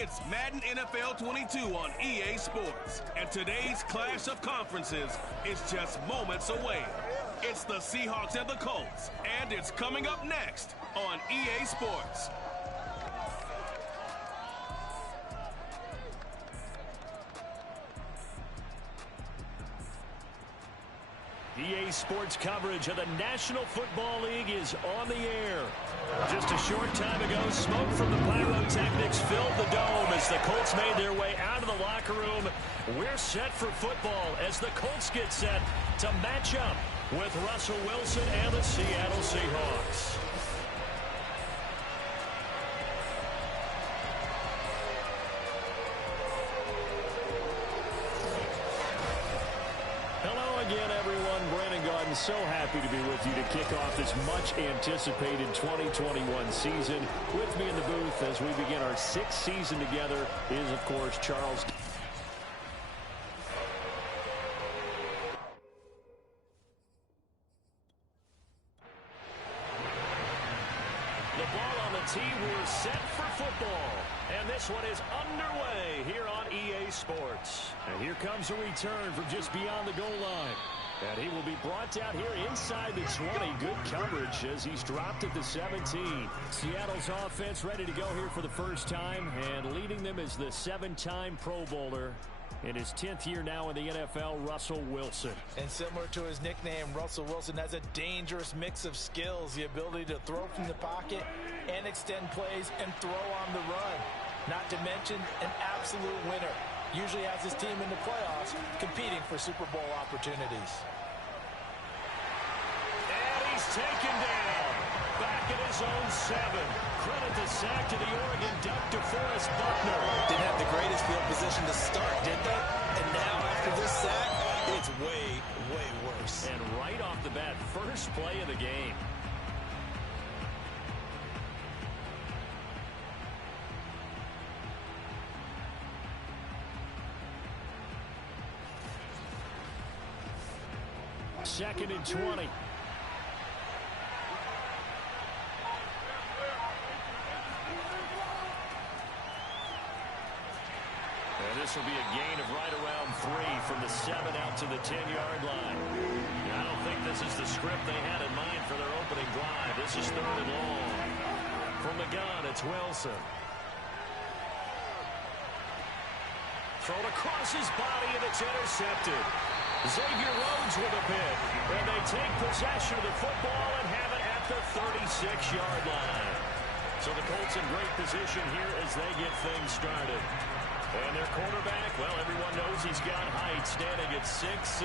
It's Madden NFL 22 on EA Sports, and today's clash of conferences is just moments away. It's the Seahawks and the Colts, and it's coming up next on EA Sports. EA Sports coverage of the National Football League is on the air. Just a short time ago, smoke from the pyrotechnics filled the dome as the Colts made their way out of the locker room. We're set for football as the Colts get set to match up with Russell Wilson and the Seattle Seahawks. Again, everyone, Brandon Garden, so happy to be with you to kick off this much-anticipated 2021 season. With me in the booth as we begin our sixth season together is, of course, Charles. The ball on the tee, we're set for football. And this one is underway here on EA Sports. And here comes a return from just beyond the goal line. And he will be brought down here inside the 20. Good coverage as he's dropped at the 17. Seattle's offense ready to go here for the first time. And leading them is the 7-time Pro Bowler. In his 10th year now in the NFL, Russell Wilson. And similar to his nickname, Russell Wilson has a dangerous mix of skills. The ability to throw from the pocket and extend plays and throw on the run. Not to mention an absolute winner. Usually has his team in the playoffs competing for Super Bowl opportunities. And he's taken down. Back at his own 7. Credit the sack to the Oregon Duck, DeForest Buckner. Didn't have the greatest field position to start, did they? And now after this sack, it's way, way worse. And right off the bat, first play of the game. Second and 20. And this will be a gain of right around 3 from the 7 out to the 10-yard line. I don't think this is the script they had in mind for their opening drive. This is 3rd and long. From the gun, it's Wilson. Thrown across his body, and it's intercepted. Xavier Rhodes with a pick. And they take possession of the football and have it at the 36-yard line. So the Colts in great position here as they get things started. And their quarterback, well, everyone knows he's got height, standing at 6'6".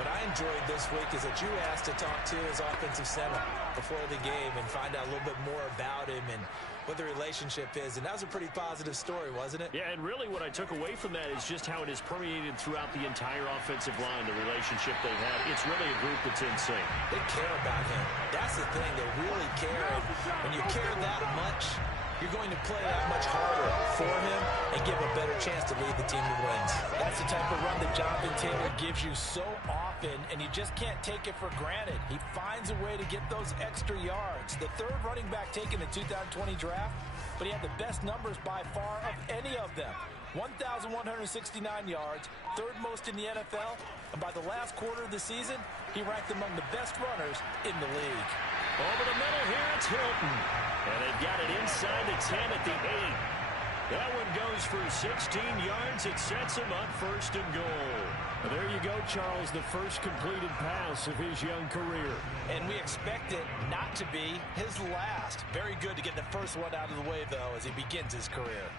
What I enjoyed this week is that you asked to talk to his offensive center before the game and find out a little bit more about him and what the relationship is. And that was a pretty positive story, wasn't it? Yeah, and really what I took away from that is just how it is permeated throughout the entire offensive line, the relationship they have. It's really a group that's in sync. They care about him. That's the thing. They really care. And when you care that much, you're going to play that much harder for him and give him a better chance to lead the team to wins. That's the type of run that Jonathan Taylor gives you so often, and you just can't take it for granted. He finds a way to get those extra yards. The 3rd running back taken in the 2020 draft, but he had the best numbers by far of any of them. 1,169 yards, 3rd most in the NFL, and by the last quarter of the season, he ranked among the best runners in the league. Over the middle here, it's Hilton. And they've got it inside the 10 at the 8. That one goes for 16 yards. It sets him up 1st and goal. Well, there you go, Charles, the first completed pass of his young career. And we expect it not to be his last. Very good to get the first one out of the way, though, as he begins his career.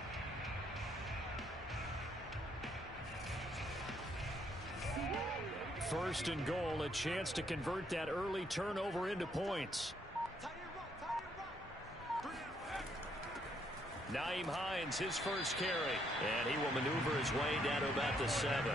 First and goal, a chance to convert that early turnover into points. Nyheim Hines, his first carry. And he will maneuver his way down to about the 7.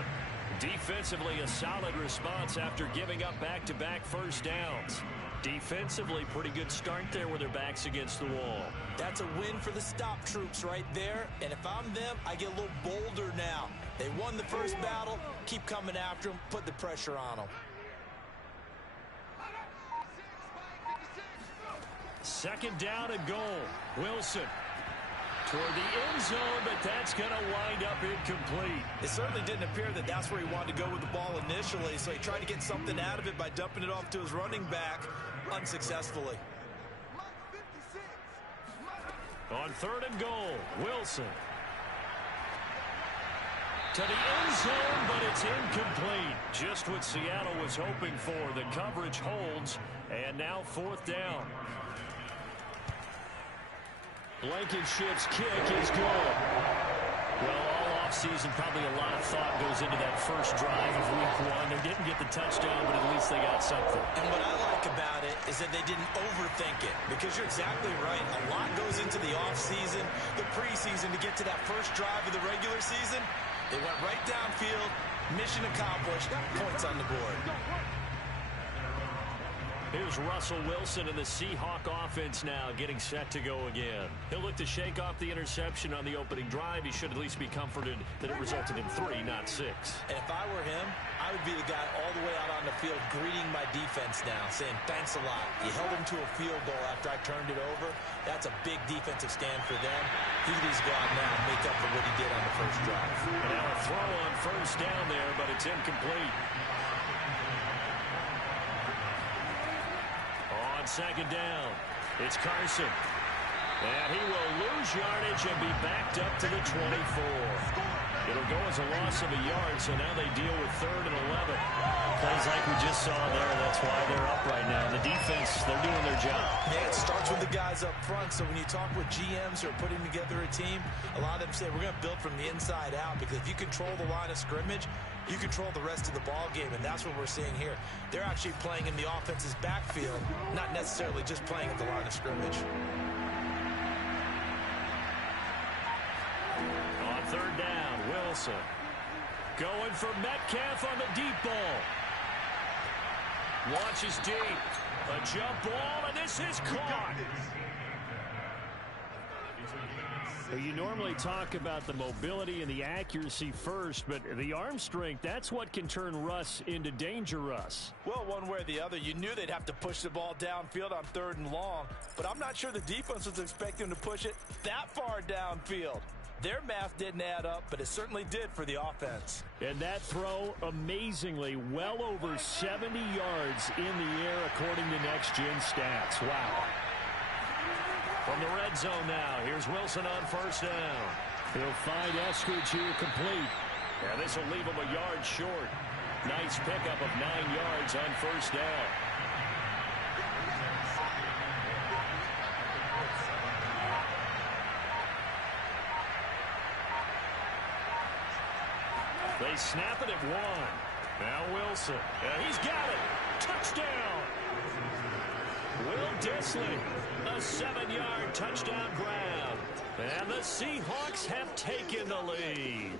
Defensively, a solid response after giving up back-to-back first downs. Defensively, pretty good start there with their backs against the wall. That's a win for the stop troops right there. And if I'm them, I get a little bolder now. They won the first battle. Keep coming after them. Put the pressure on them. Second down and goal. Wilson toward the end zone, but that's going to wind up incomplete. It certainly didn't appear that that's where he wanted to go with the ball initially, so he tried to get something out of it by dumping it off to his running back unsuccessfully. On 3rd and goal, Wilson. To the end zone, but it's incomplete. Just what Seattle was hoping for. The coverage holds, and now 4th down. Blankenship's kick is good. Well, all offseason, probably a lot of thought goes into that first drive of week 1. They didn't get the touchdown, but at least they got something. And what I like about it is that they didn't overthink it, because you're exactly right. A lot goes into the offseason, the preseason, to get to that first drive of the regular season. They went right downfield, mission accomplished, points on the board. Here's Russell Wilson and the Seahawk offense now getting set to go again. He'll look to shake off the interception on the opening drive. He should at least be comforted that it resulted in 3, not 6. And if I were him, I would be the guy all the way out on the field greeting my defense now, saying thanks a lot. You held him to a field goal after I turned it over. That's a big defensive stand for them. He needs to go out now and make up for what he did on the first drive. And now a throw on 1st down there, but it's incomplete. On 2nd down, it's Carson. And he will lose yardage and be backed up to the 24. It'll go as a loss of a yard, so now they deal with 3rd and 11. Plays like we just saw there, that's why they're up right now. The defense, they're doing their job. Yeah, it starts with the guys up front, so when you talk with GMs who are putting together a team, a lot of them say we're going to build from the inside out, because if you control the line of scrimmage, you control the rest of the ball game, and that's what we're seeing here. They're actually playing in the offense's backfield, not necessarily just playing at the line of scrimmage. On 3rd down, Wilson. Going for Metcalf on the deep ball. Launches deep. A jump ball, and this is caught. You normally talk about the mobility and the accuracy first, but the arm strength, that's what can turn Russ into danger Russ. Well, one way or the other, you knew they'd have to push the ball downfield on 3rd and long, but I'm not sure the defense was expecting to push it that far downfield. Their math didn't add up, but it certainly did for the offense. And that throw, amazingly, well over 70 yards in the air, according to Next Gen Stats. Wow. From the red zone now, here's Wilson on 1st down. He'll find Eskridge here complete. And this will leave him a yard short. Nice pickup of 9 yards on 1st down. They snap it at 1. Now Wilson. And he's got it. Touchdown. Will Dissly. A 7-yard touchdown grab. And the Seahawks have taken the lead.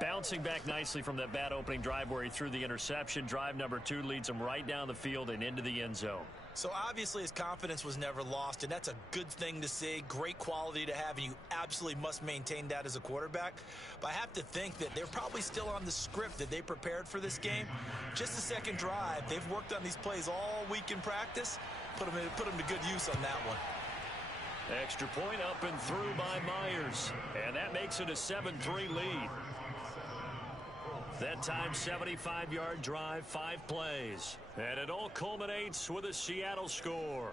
Bouncing back nicely from that bad opening drive where he threw the interception. Drive number 2 leads him right down the field and into the end zone. So obviously his confidence was never lost, and that's a good thing to see, great quality to have, and you absolutely must maintain that as a quarterback. But I have to think that they're probably still on the script that they prepared for this game. Just the second drive, they've worked on these plays all week in practice. Put them to good use on that one. Extra point up and through by Myers, and that makes it a 7-3 lead. That time, 75-yard drive, 5 plays. And it all culminates with a Seattle score.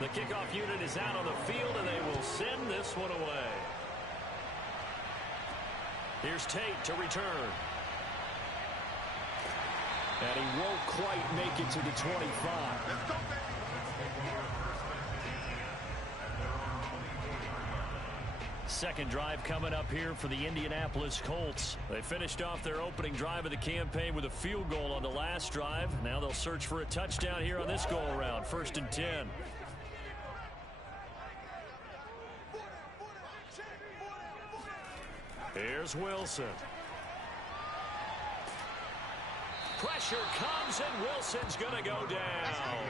The kickoff unit is out on the field, and they will send this one away. Here's Tate to return. And he won't quite make it to the 25. Second drive coming up here for the Indianapolis Colts. They finished off their opening drive of the campaign with a field goal on the last drive. Now they'll search for a touchdown here on this go-around. 1st and 10. Here's Wilson. Pressure comes, and Wilson's going to go down.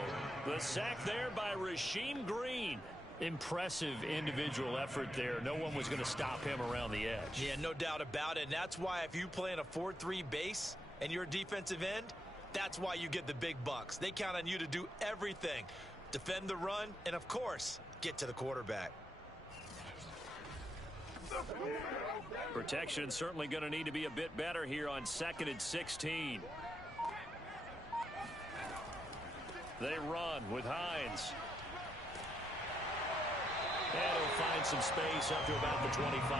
The sack there by Rasheem Green. Impressive individual effort there. No one was going to stop him around the edge. Yeah, no doubt about it. And that's why if you play in a 4-3 base and you're a defensive end, that's why you get the big bucks. They count on you to do everything. defend the run, and, of course, get to the quarterback. Protection certainly going to need to be a bit better here on 2nd and 16. They run with Hines. And he'll find some space up to about the 25.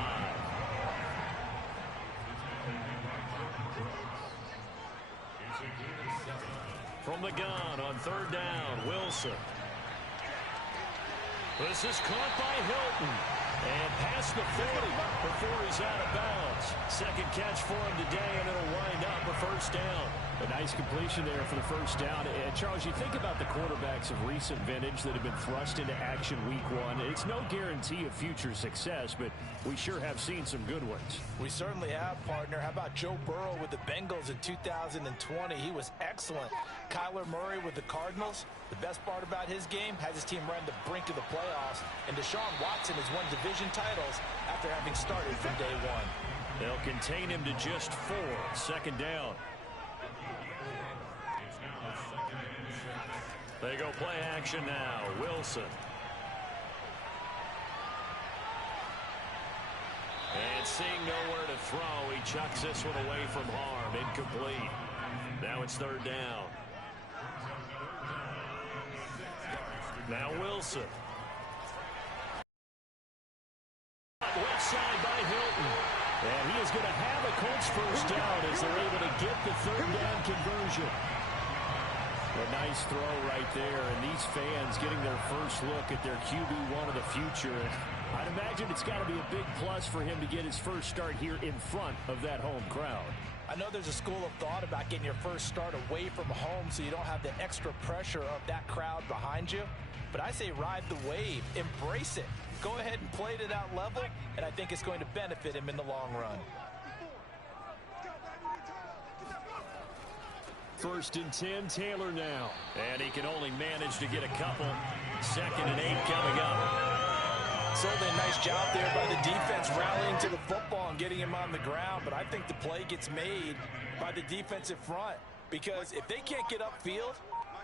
From the gun on 3rd down, Wilson. This is caught by Hilton. And past the 40 before he's out of bounds. Second catch for him today, and it'll wind up a 1st down. A nice completion there for the 1st down. And Charles, you think about the quarterbacks of recent vintage that have been thrust into action week 1. It's no guarantee of future success, but we sure have seen some good ones. We certainly have, partner. How about Joe Burrow with the Bengals in 2020? He was excellent. Kyler Murray with the Cardinals. The best part about his game has his team right on the brink of the playoffs. And Deshaun Watson has won division titles after having started from day 1. They'll contain him to just 4. 2nd down. They go play action now. Wilson. And seeing nowhere to throw, he chucks this one away from harm. Incomplete. Now it's 3rd down. Now Wilson. Left side by Hilton. And he is going to have a Colts 1st down as they're able to get the 3rd down conversion. A nice throw right there, and these fans getting their first look at their QB1 of the future. And I'd imagine it's got to be a big plus for him to get his first start here in front of that home crowd. I know there's a school of thought about getting your first start away from home so you don't have the extra pressure of that crowd behind you. But I say ride the wave. Embrace it. Go ahead and play to that level, and I think it's going to benefit him in the long run. 1st and 10, Taylor now. And he can only manage to get a couple. 2nd and 8 coming up. Certainly a nice job there by the defense rallying to the football and getting him on the ground. But I think the play gets made by the defensive front. Because if they can't get upfield,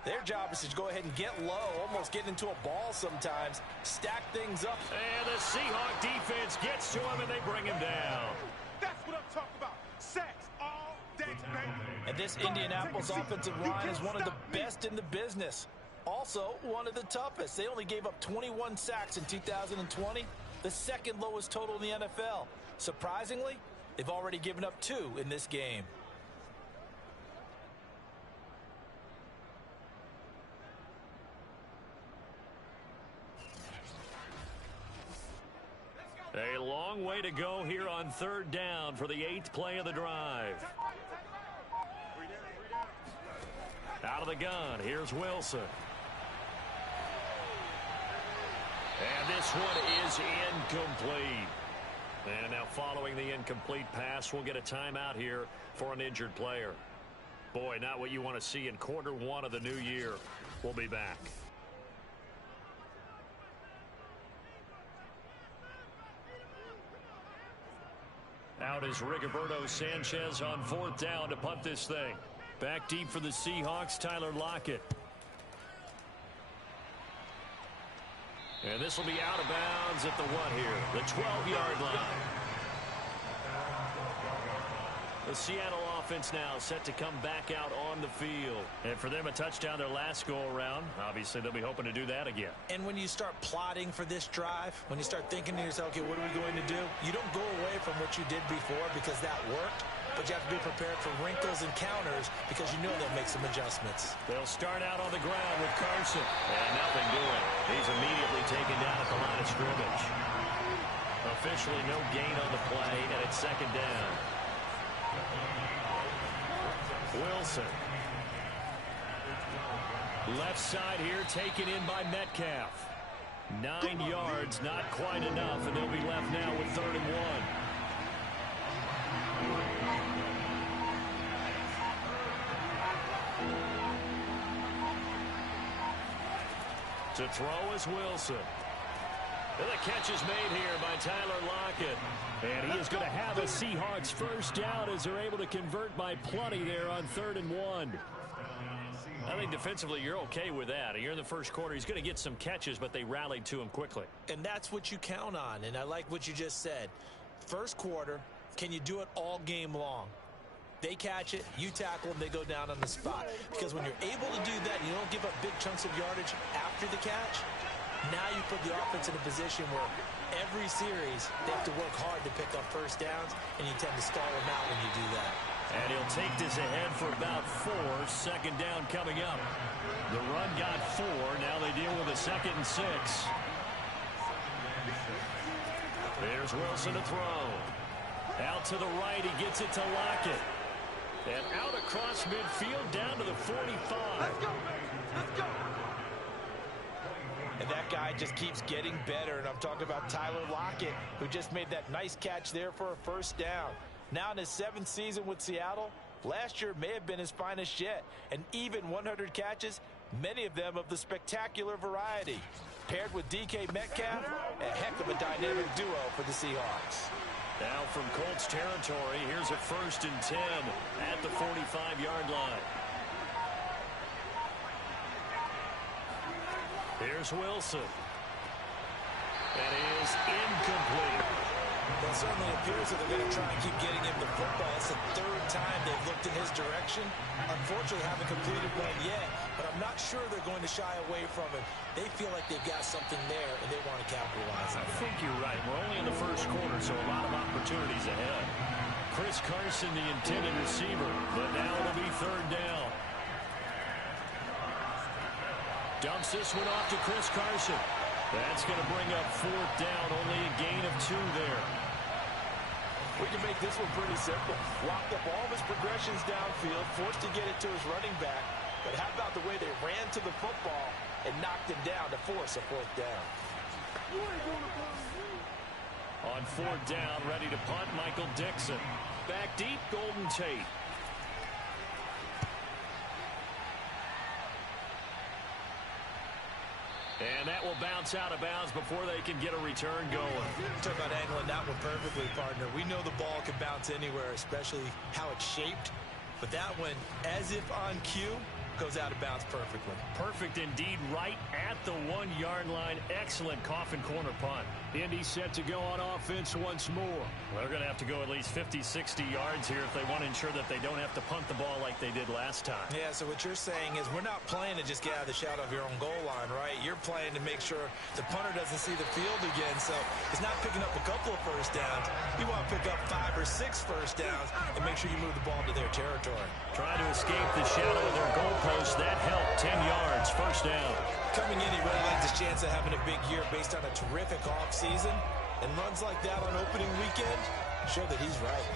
their job is to go ahead and get low, almost get into a ball sometimes, stack things up. And the Seahawks defense gets to him, and they bring him down. That's what I'm talking about. Sacks all day, baby. And this Indianapolis offensive line is one of the best in the business. Also, one of the toughest. They only gave up 21 sacks in 2020, the 2nd lowest total in the NFL. Surprisingly, they've already given up 2 in this game. A long way to go here on 3rd down for the 8th play of the drive. Out of the gun, here's Wilson. And this one is incomplete. And now following the incomplete pass, we'll get a timeout here for an injured player. Boy, not what you want to see in Q1 of the new year. We'll be back. Out is Rigoberto Sanchez on 4th down to punt this thing. Back deep for the Seahawks, Tyler Lockett. And this will be out of bounds at the what here? The 12-yard line. The Seattle offense now set to come back out on the field. And for them, a touchdown their last go-around. Obviously, they'll be hoping to do that again. And when you start plotting for this drive, when you start thinking to yourself, okay, what are we going to do? You don't go away from what you did before because that worked. But you have to be prepared for wrinkles and counters because you know they'll make some adjustments. They'll start out on the ground with Carson. And nothing doing. He's immediately taken down at the line of scrimmage. Officially no gain on the play, and it's 2nd down. Wilson. Left side here taken in by Metcalf. 9 yards, not quite enough, and they'll be left now with 3rd and 1. To throw is Wilson. And the catch is made here by Tyler Lockett. And he is going to have a Seahawks 1st down as they're able to convert by plenty there on 3rd and 1. I think defensively you're okay with that. You're in the first quarter. He's going to get some catches, but they rallied to him quickly. And that's what you count on, and I like what you just said. First quarter, can you do it all game long? They catch it, you tackle them, they go down on the spot. Because when you're able to do that, and you don't give up big chunks of yardage after the catch, now you put the offense in a position where every series they have to work hard to pick up first downs, and you tend to stall them out when you do that. And he'll take this ahead for about 4. Second down coming up. The run got 4. Now they deal with a 2nd and 6. There's Wilson to throw. Out to the right, he gets it to Lockett. And out across midfield down to the 45. Let's go, baby. Let's go. And that guy just keeps getting better. And I'm talking about Tyler Lockett, who just made that nice catch there for a first down. Now in his 7th season with Seattle, last year may have been his finest yet. And even 100 catches, many of them of the spectacular variety. Paired with DK Metcalf, a heck of a dynamic duo for the Seahawks. Now from Colts territory, here's a 1st and 10 at the 45-yard line. Here's Wilson. That is incomplete. Well, it certainly appears that they're going to try and keep getting him the football. It's the 3rd time they've looked in his direction. Unfortunately, haven't completed one yet, but I'm not sure they're going to shy away from him. They feel like they've got something there, and they want to capitalize on it. I think you're right. We're only in the first quarter, so a lot of opportunities ahead. Chris Carson, the intended receiver, but now it'll be 3rd down. Dumps this one off to Chris Carson. That's going to bring up 4th down, only a gain of 2 there. We can make this one pretty simple. Locked up all of his progressions downfield, forced to get it to his running back. But how about the way they ran to the football and knocked him down to force a 4th down? On 4th down, ready to punt, Michael Dixon. Back deep, Golden Tate. And that will bounce out of bounds before they can get a return going. Talk about angling that one perfectly, partner. We know the ball can bounce anywhere, especially how it's shaped. But that one, as if on cue, goes out of bounds perfectly. Perfect indeed, right at the 1-yard line. Excellent coffin corner punt. Indy set to go on offense once more. They're going to have to go at least 50, 60 yards here if they want to ensure that they don't have to punt the ball like they did last time. Yeah, so what you're saying is we're not playing to just get out of the shadow of your own goal line, right? You're playing to make sure the punter doesn't see the field again. So it's not picking up a couple of first downs. You want to pick up 5 or 6 first downs and make sure you move the ball into their territory. Trying to escape the shadow of their goalpost. That helped. 10 yards, 1st down. Coming in, he really likes his chance of having a big year based on a terrific offseason. And runs like that on opening weekend show that he's right.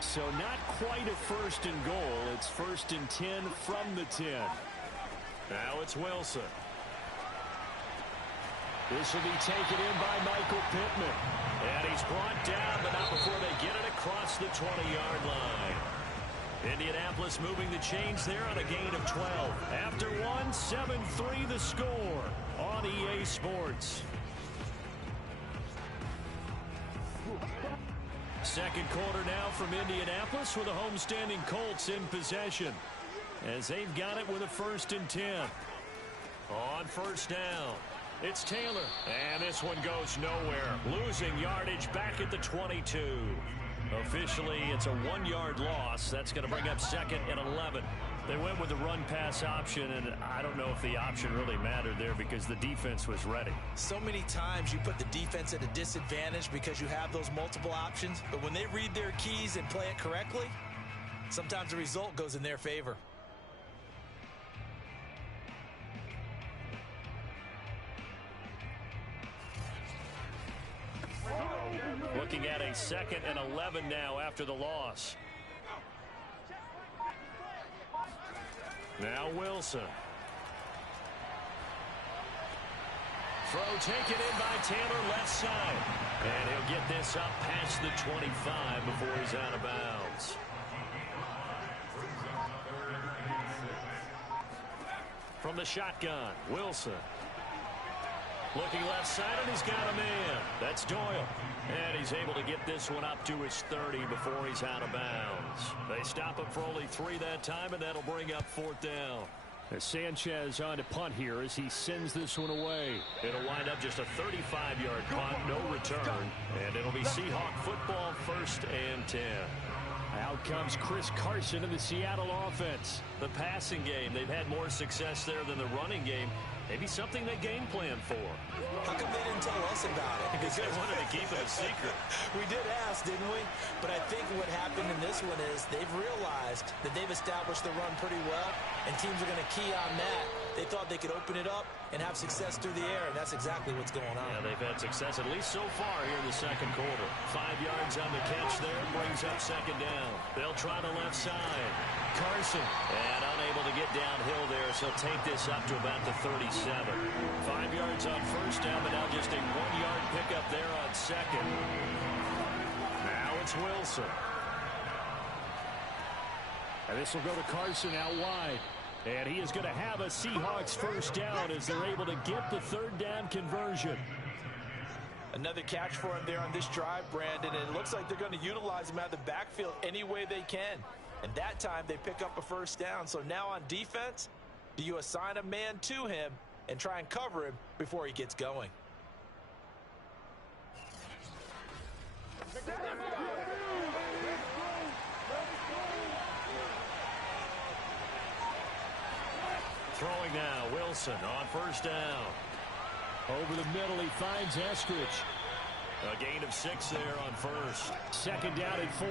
So not quite a 1st and goal. It's 1st and 10 from the 10. Now it's Wilson. This will be taken in by Michael Pittman. And he's brought down, but not before they get it across the 20-yard line. Indianapolis moving the chains there on a gain of 12. After one, 7-3 the score on EA Sports. Second quarter now from Indianapolis with the homestanding Colts in possession as they've got it with a 1st and 10. On 1st down, it's Taylor, and this one goes nowhere. Losing yardage back at the 22. Officially, it's a 1-yard loss. That's going to bring up 2nd and 11. They went with the run-pass option, and I don't know if the option really mattered there because the defense was ready. So many times you put the defense at a disadvantage because you have those multiple options, but when they read their keys and play it correctly, sometimes the result goes in their favor. Looking at a 2nd and 11 now after the loss. Now Wilson. Throw taken in by Taylor left side. And he'll get this up past the 25 before he's out of bounds. From the shotgun, Wilson. Looking left side, and he's got a man. That's Doyle. And he's able to get this one up to his 30 before he's out of bounds. They stop him for only 3 that time, and that'll bring up 4th down. As Sanchez on to punt here as he sends this one away. It'll wind up just a 35-yard punt, no return. And it'll be Seahawk football, 1st and 10. Out comes Chris Carson in the Seattle offense. The passing game, they've had more success there than the running game. Maybe something they game plan for. How come they didn't tell us about it? Because they wanted to keep it a secret. We did ask, didn't we? But I think what happened in this one is they've realized that they've established the run pretty well, and teams are going to key on that. They thought they could open it up and have success through the air, and that's exactly what's going on. Yeah, they've had success at least so far here in the second quarter. 5 yards on the catch there, brings up 2nd down. They'll try the left side. Carson, and unable to get downhill there, so he'll take this up to about the 37. 5 yards on 1st down, but now just a 1-yard pickup there on 2nd. Now it's Wilson. And this will go to Carson out wide. And he is going to have a Seahawks 1st down as they're able to get the 3rd down conversion. Another catch for him there on this drive, Brandon, and it looks like they're going to utilize him out of the backfield any way they can. And that time they pick up a 1st down. So now on defense, do you assign a man to him and try and cover him before he gets going? Throwing now, Wilson on 1st down. Over the middle, he finds Eskridge. A gain of 6 there on 1st. 2nd down and 4.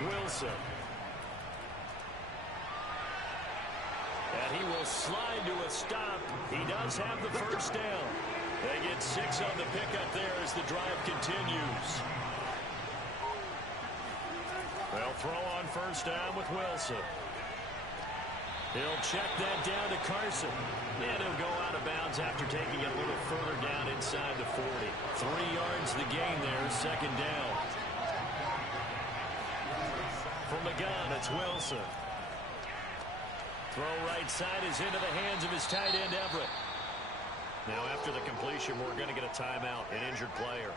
Wilson. And he will slide to a stop. He does have the 1st down. They get 6 on the pickup there as the drive continues. They'll throw on 1st down with Wilson. He'll check that down to Carson. And he'll go out of bounds after taking it a little further down inside the 40. 3 yards the gain there, 2nd down. From the gun, it's Wilson. Throw right side is into the hands of his tight end, Everett. Now after the completion, we're going to get a timeout, an injured player.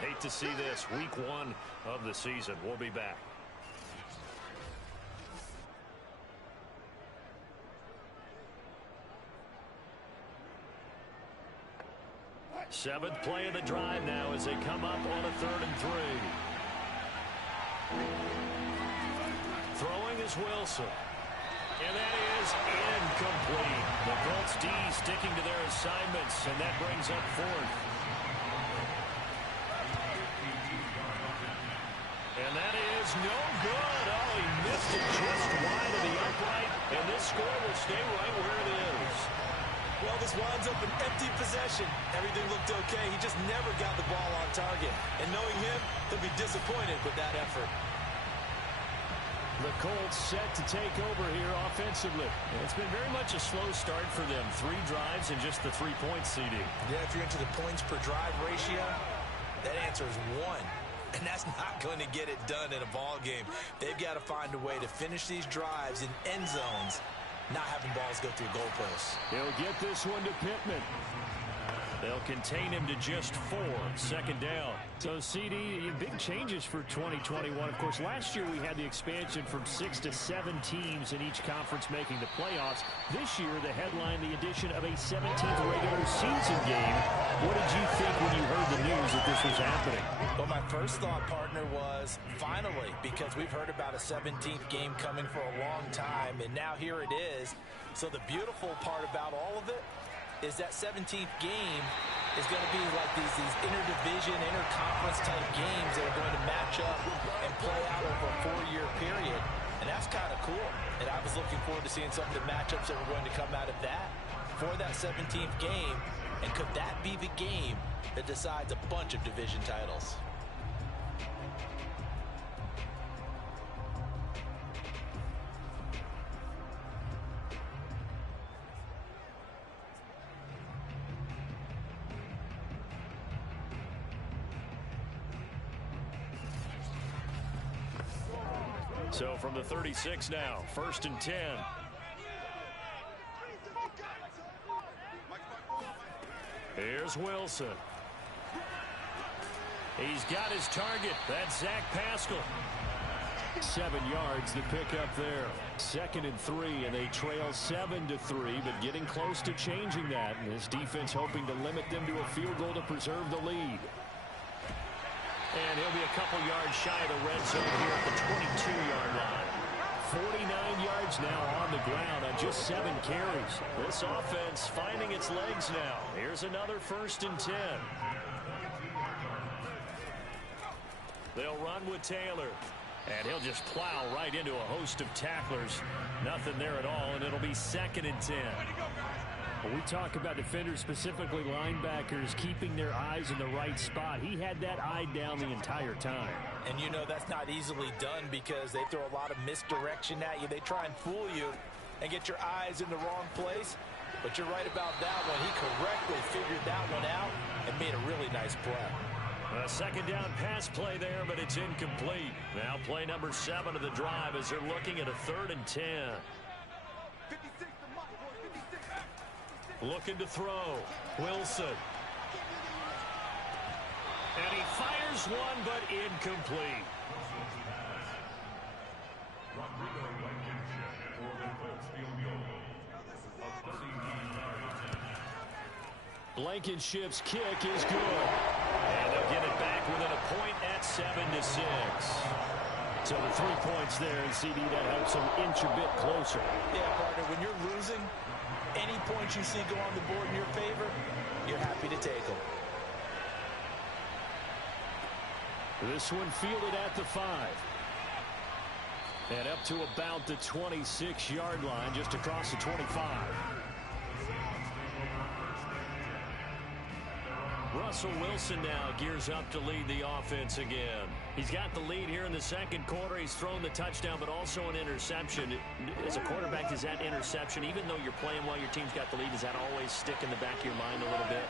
Hate to see this. Week 1 of the season. We'll be back. Seventh play of the drive now as they come up on a 3rd and 3. Throwing is Wilson. And that is incomplete. The Colts D sticking to their assignments, and that brings up 4th. And that is no good. Oh, he missed it just wide of the upright, and this score will stay right where it is. Well, this winds up an empty possession. Everything looked okay. He just never got the ball on target. And knowing him, he'll be disappointed with that effort. The Colts set to take over here offensively. It's been very much a slow start for them. 3 drives and just the 3-point CD. Yeah, if you're into the points per drive ratio, that answer is 1. And that's not going to get it done in a ball game. They've got to find a way to finish these drives in end zones, not having balls go through goalposts. He'll get this one to Pittman. They'll contain him to just 4. 2nd down. So, CD, big changes for 2021. Of course, last year we had the expansion from 6 to 7 teams in each conference making the playoffs. This year, the headline, the addition of a 17th regular season game. What did you think when you heard the news that this was happening? Well, my first thought, partner, was finally, because we've heard about a 17th game coming for a long time, and now here it is. So the beautiful part about all of it is that 17th game is going to be like these interdivision, interconference type games that are going to match up and play out over a 4-year period. And that's kind of cool. And I was looking forward to seeing some of the matchups that were going to come out of that for that 17th game. And could that be the game that decides a bunch of division titles? So from the 36 now, 1st and 10. Here's Wilson. He's got his target. That's Zach Pascal. 7 yards the pickup there. 2nd and 3, and they trail 7-3, but getting close to changing that. And this defense hoping to limit them to a field goal to preserve the lead. And he'll be a couple yards shy of the red zone here at the 22-yard line. 49 yards now on the ground on just 7 carries. This offense finding its legs now. Here's another 1st and 10. They'll run with Taylor. And he'll just plow right into a host of tacklers. Nothing there at all, and it'll be 2nd and 10. When we talk about defenders, specifically linebackers, keeping their eyes in the right spot, he had that eye down the entire time. And you know that's not easily done because they throw a lot of misdirection at you. They try and fool you and get your eyes in the wrong place. But you're right about that one. He correctly figured that one out and made a really nice play. A 2nd down pass play there, but it's incomplete. Now play number 7 of the drive as they're looking at a 3rd and 10. Looking to throw. Wilson. And he fires one, but incomplete. Blankenship's kick is good. And they'll get it back within a point at 7-6. So the 3 points there, and CD, that helps them inch a bit closer. Yeah, partner, when you're losing, any points you see go on the board in your favor, you're happy to take them. This one fielded at the 5. And up to about the 26-yard line, just across the 25. Russell Wilson now gears up to lead the offense again. He's got the lead here in the 2nd quarter. He's thrown the touchdown, but also an interception. As a quarterback, does that interception, even though you're playing while your team's got the lead, does that always stick in the back of your mind a little bit?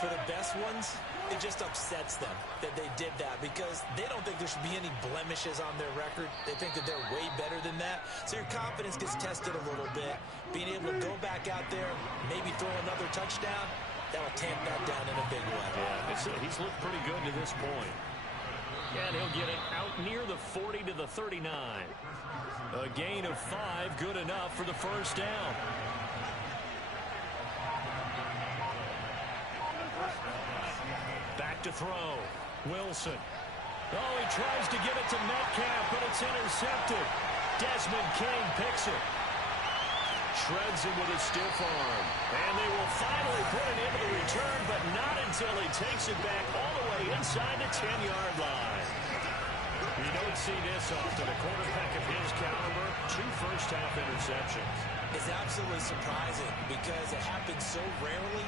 For the best ones, it just upsets them that they did that because they don't think there should be any blemishes on their record. They think that they're way better than that. So your confidence gets tested a little bit. Being able to go back out there, maybe throw another touchdown, that'll tamp that down in a big way. Yeah, he's looked pretty good to this point. And he'll get it out near the 40 to the 39. A gain of 5, good enough for the 1st down. Back to throw. Wilson. Oh, he tries to get it to Metcalf, but it's intercepted. Desmond King picks it. Shreds him with a stiff arm. And they will finally put it into the return, but not until he takes it back all the way inside the 10-yard line. You don't see this often. A quarterback of his caliber, 2 first-half interceptions. It's absolutely surprising because it happens so rarely.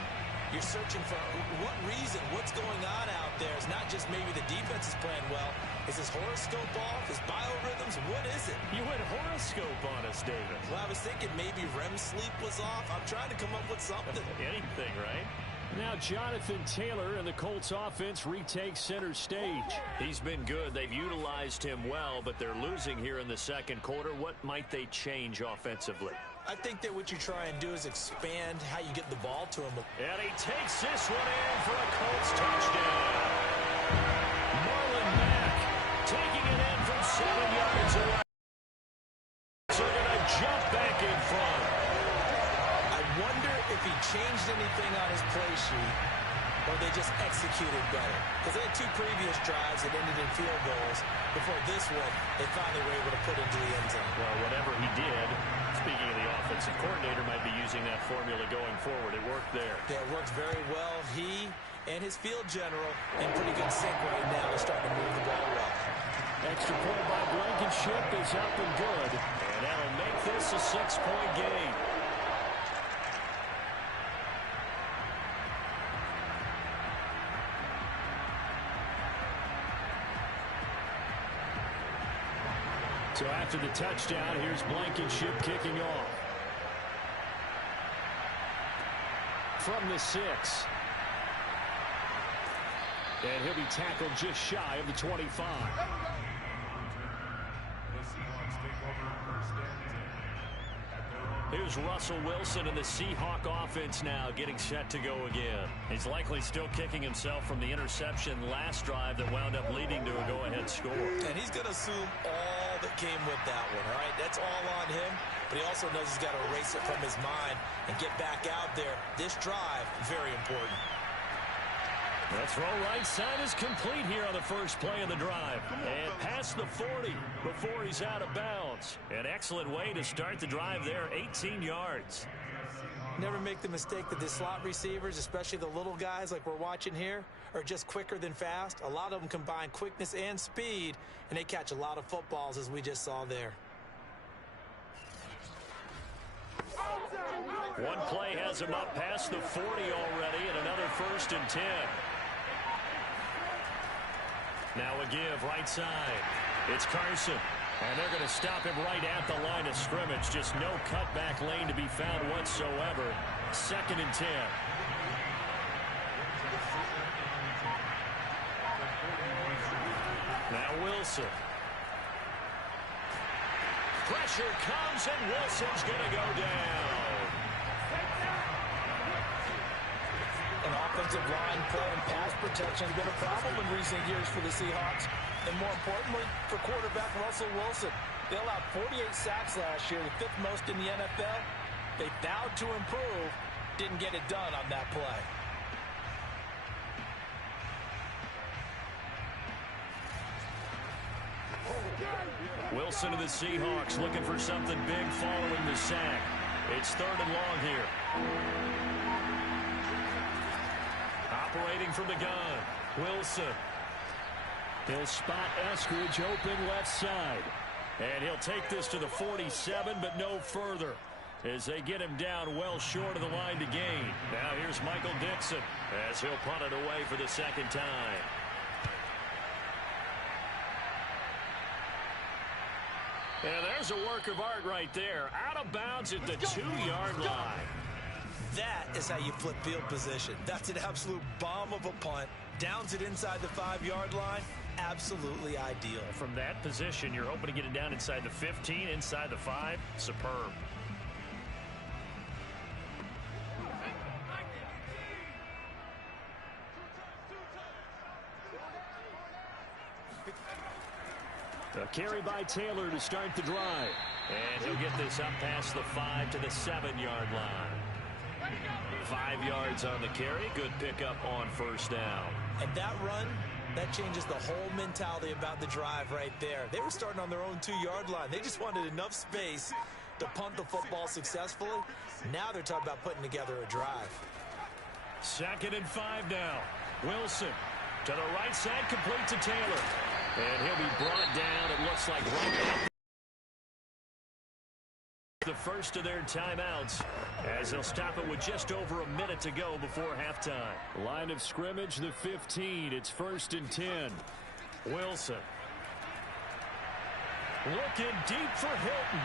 You're searching for what reason, what's going on out there. It's not just maybe the defense is playing well. Is his horoscope off? His biorhythms? What is it? You went horoscope on us, David. Well, I was thinking maybe REM sleep was off. I'm trying to come up with something. Anything, right? Now Jonathan Taylor and the Colts offense retake center stage. He's been good. They've utilized him well, but they're losing here in the 2nd quarter. What might they change offensively? I think that what you try and do is expand how you get the ball to him. And he takes this one in for a Colts touchdown. Marlon Mack taking it in from 7 yards away. So they're going to jump back in front. I wonder if he changed anything on his play sheet or they just executed better. Because they had 2 previous drives that ended in field goals. Before this one, they finally were able to put into the end zone. Well, whatever he did, speaking of the offensive coordinator, might be using that formula going forward. It worked there. Yeah, it works very well. He and his field general in pretty good sync right now. They're starting to move the ball well. Extra point by Blankenship is up and good. And that'll make this a 6-point game. So after the touchdown, here's Blankenship kicking off. From the 6. And he'll be tackled just shy of the 25. Here's Russell Wilson and the Seahawk offense now getting set to go again. He's likely still kicking himself from the interception last drive that wound up leading to a go-ahead score. And he's going to assume all that came with that one, all right? That's all on him, but he also knows he's got to erase it from his mind and get back out there. This drive, very important. The throw right side is complete here on the first play of the drive. And past the 40 before he's out of bounds. An excellent way to start the drive there, 18 yards. Never make the mistake that the slot receivers, especially the little guys like we're watching here, are just quicker than fast. A lot of them combine quickness and speed, and they catch a lot of footballs, as we just saw there. One play has him up past the 40 already, and another 1st and 10. Now a give right side. It's Carson. And they're going to stop him right at the line of scrimmage. Just no cutback lane to be found whatsoever. 2nd and 10. Now Wilson. Pressure comes, and Wilson's going to go down. An offensive line play and pass protection has been a problem in recent years for the Seahawks. And more importantly, for quarterback Russell Wilson. They allowed 48 sacks last year, the 5th most in the NFL. They vowed to improve, didn't get it done on that play. Wilson of the Seahawks looking for something big following the sack. It's 3rd and long here. Operating from the gun, Wilson. He'll spot Eskridge open left side. And he'll take this to the 47, but no further, as they get him down well short of the line to gain. Now here's Michael Dixon as he'll punt it away for the 2nd time. And there's a work of art right there. Out of bounds at the 2-yard line. That is how you flip field position. That's an absolute bomb of a punt. Downs it inside the 5-yard line. Absolutely ideal. From that position, you're hoping to get it down inside the 15, inside the 5. Superb. A carry by Taylor to start the drive. And he'll get this up past the 5 to the 7-yard line. 5 yards on the carry. Good pickup on 1st down. And that run, that changes the whole mentality about the drive right there. They were starting on their own 2-yard line. They just wanted enough space to punt the football successfully. Now they're talking about putting together a drive. 2nd and 5 now. Wilson to the right side, complete to Taylor. And he'll be brought down, it looks like, right at the first of their timeouts, as they'll stop it with just over a minute to go before halftime. Line of scrimmage, the 15. It's 1st and 10. Wilson. Looking deep for Hilton.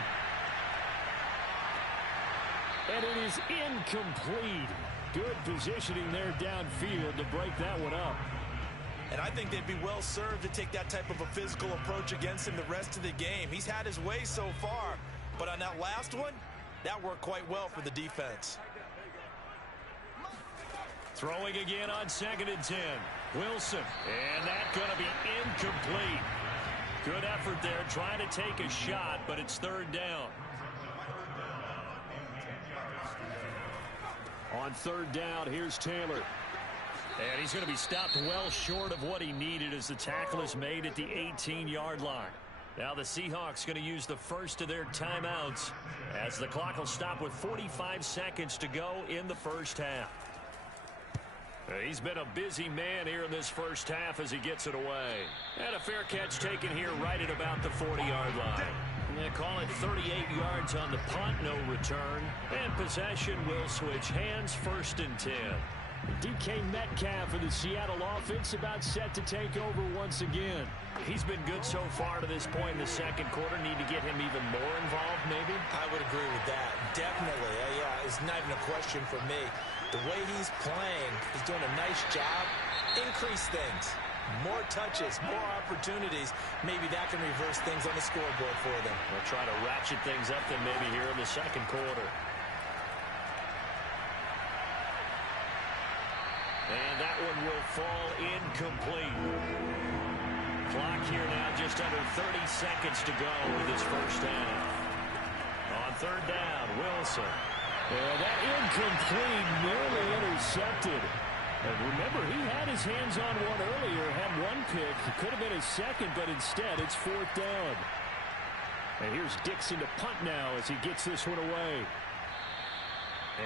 And it is incomplete. Good positioning there downfield to break that one up. And I think they'd be well served to take that type of a physical approach against him the rest of the game. He's had his way so far, but on that last one, that worked quite well for the defense. Throwing again on 2nd and 10. Wilson. And that's going to be incomplete. Good effort there, trying to take a shot, but it's 3rd down. On 3rd down, here's Taylor. And he's going to be stopped well short of what he needed as the tackle is made at the 18-yard line. Now the Seahawks going to use the first of their timeouts as the clock will stop with 45 seconds to go in the 1st half. He's been a busy man here in this 1st half as he gets it away. And a fair catch taken here right at about the 40-yard line. They call it 38 yards on the punt, no return. And possession will switch hands, 1st and 10. DK Metcalf for the Seattle offense about set to take over once again. He's been good so far to this point in the 2nd quarter. Need to get him even more involved, maybe? I would agree with that. Definitely. Yeah, it's not even a question for me. The way he's playing, he's doing a nice job. Increase things. more touches, more opportunities. Maybe that can reverse things on the scoreboard for them. They'll try to ratchet things up then maybe here in the second quarter. And that one will fall incomplete. Clock here now just under 30 seconds to go with this first half. On third down, Wilson. And that incomplete, nearly intercepted. And remember, he had his hands on one earlier, had one pick. It could have been his second, but instead it's fourth down. And here's Dixon to punt now as he gets this one away.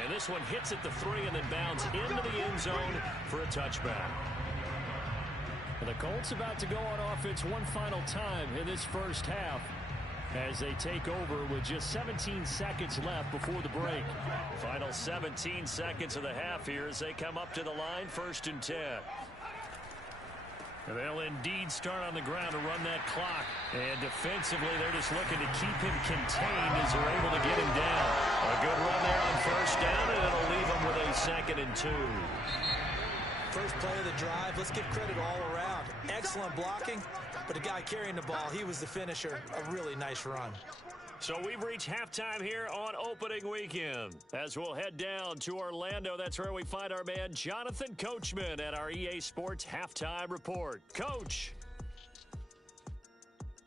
And this one hits at the 3 and then bounds into the end zone for a touchback. And the Colts about to go on offense one final time in this first half as they take over with just 17 seconds left before the break. Final 17 seconds of the half here as they come up to the line, 1st and 10. And they'll indeed start on the ground to run that clock. And defensively, they're just looking to keep him contained as they're able to get him down. A good run there on first down, and it'll leave him with a 2nd and 2. First play of the drive, let's give credit all around. Excellent blocking, but the guy carrying the ball, he was the finisher. A really nice run. So we've reached halftime here on opening weekend. As we'll head down to Orlando, that's where we find our man Jonathan Coachman at our EA Sports Halftime Report. Coach.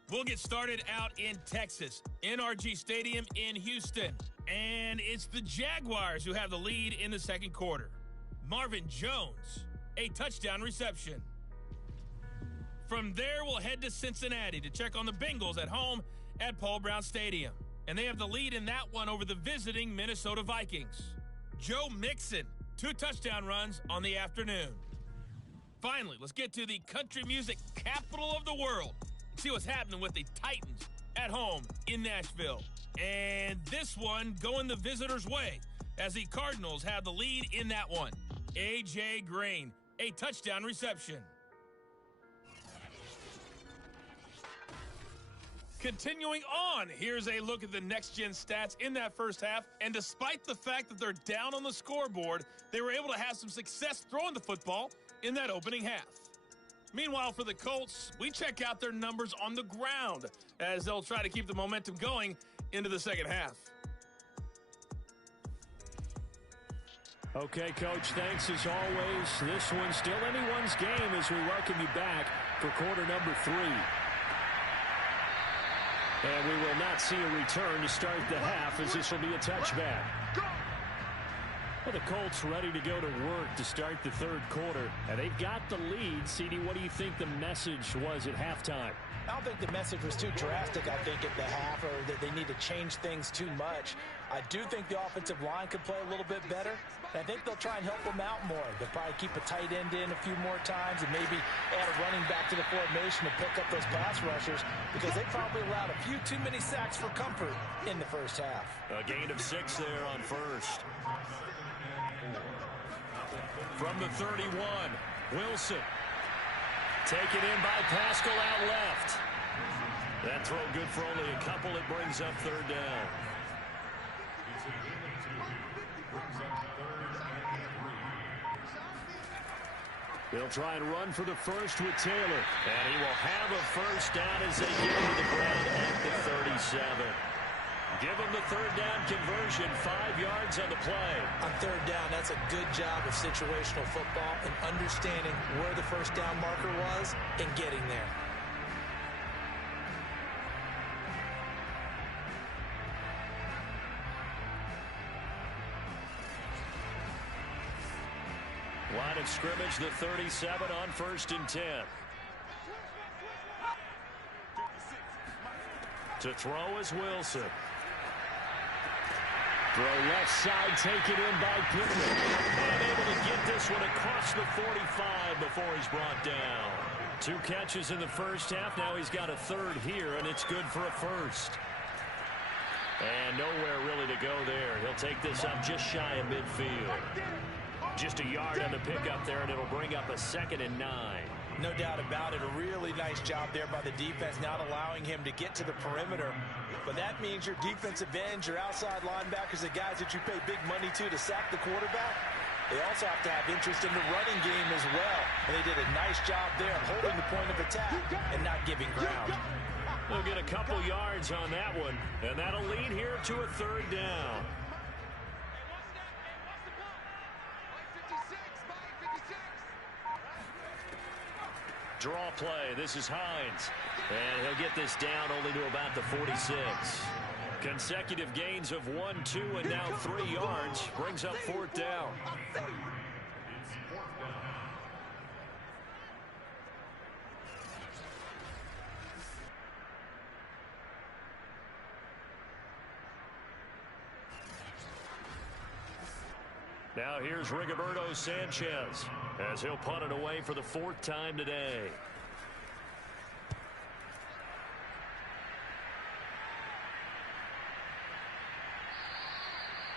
We'll get started out in Texas, NRG Stadium in Houston. And it's the Jaguars who have the lead in the second quarter. Marvin Jones, a touchdown reception. From there, we'll head to Cincinnati to check on the Bengals at home at Paul Brown Stadium. And they have the lead in that one over the visiting Minnesota Vikings. Joe Mixon, 2 touchdown runs on the afternoon. Finally, let's get to the country music capital of the world and see what's happening with the Titans at home in Nashville. And this one going the visitors' way as the Cardinals have the lead in that one. A.J. Green, a touchdown reception. Continuing on, here's a look at the next-gen stats in that first half. And despite the fact that they're down on the scoreboard, they were able to have some success throwing the football in that opening half. Meanwhile, for the Colts, we check out their numbers on the ground as they'll try to keep the momentum going into the second half. Okay, Coach, thanks as always. This one's still anyone's game as we welcome you back for quarter number 3. And we will not see a return to start the half as this will be a touchback. Well, the Colts ready to go to work to start the third quarter. And they've got the lead. CD, what do you think the message was at halftime? I don't think the message was too drastic, I think, at the half, or that they need to change things too much. I do think the offensive line could play a little bit better. And I think they'll try and help them out more. They'll probably keep a tight end in a few more times and maybe add a running back to the formation to pick up those pass rushers because they probably allowed a few too many sacks for comfort in the first half. A gain of 6 there on first. From the 31, Wilson. Taken in by Pascal out left. That throw good for only a couple. It brings up third down. They'll try and run for the first with Taylor. And he will have a first down as they get him to the ground at the 37. Give him the third down conversion, 5 yards on the play. On third down, that's a good job of situational football and understanding where the first down marker was and getting there. Line of scrimmage, the 37 on 1st and 10. To throw is Wilson. Throw left side, taken in by Pittman. And able to get this one across the 45 before he's brought down. 2 catches in the first half. Now he's got a third here, and it's good for a first. And nowhere really to go there. He'll take this up just shy of midfield. Just a yard on the pickup there, and it'll bring up a 2nd and 9. No doubt about it. A really nice job there by the defense, not allowing him to get to the perimeter. But that means your defensive ends, your outside linebackers, the guys that you pay big money to sack the quarterback, They also have to have interest in the running game as well. And they did a nice job there of holding the point of attack and not giving ground. They'll get a couple yards on that one, and that'll lead here to a third down. Draw play. This is Hines. And he'll get this down only to about the 46. Consecutive gains of 1, 2, and now 3 yards. Brings up fourth down. Now here's Rigoberto Sanchez as he'll punt it away for the 4th time today.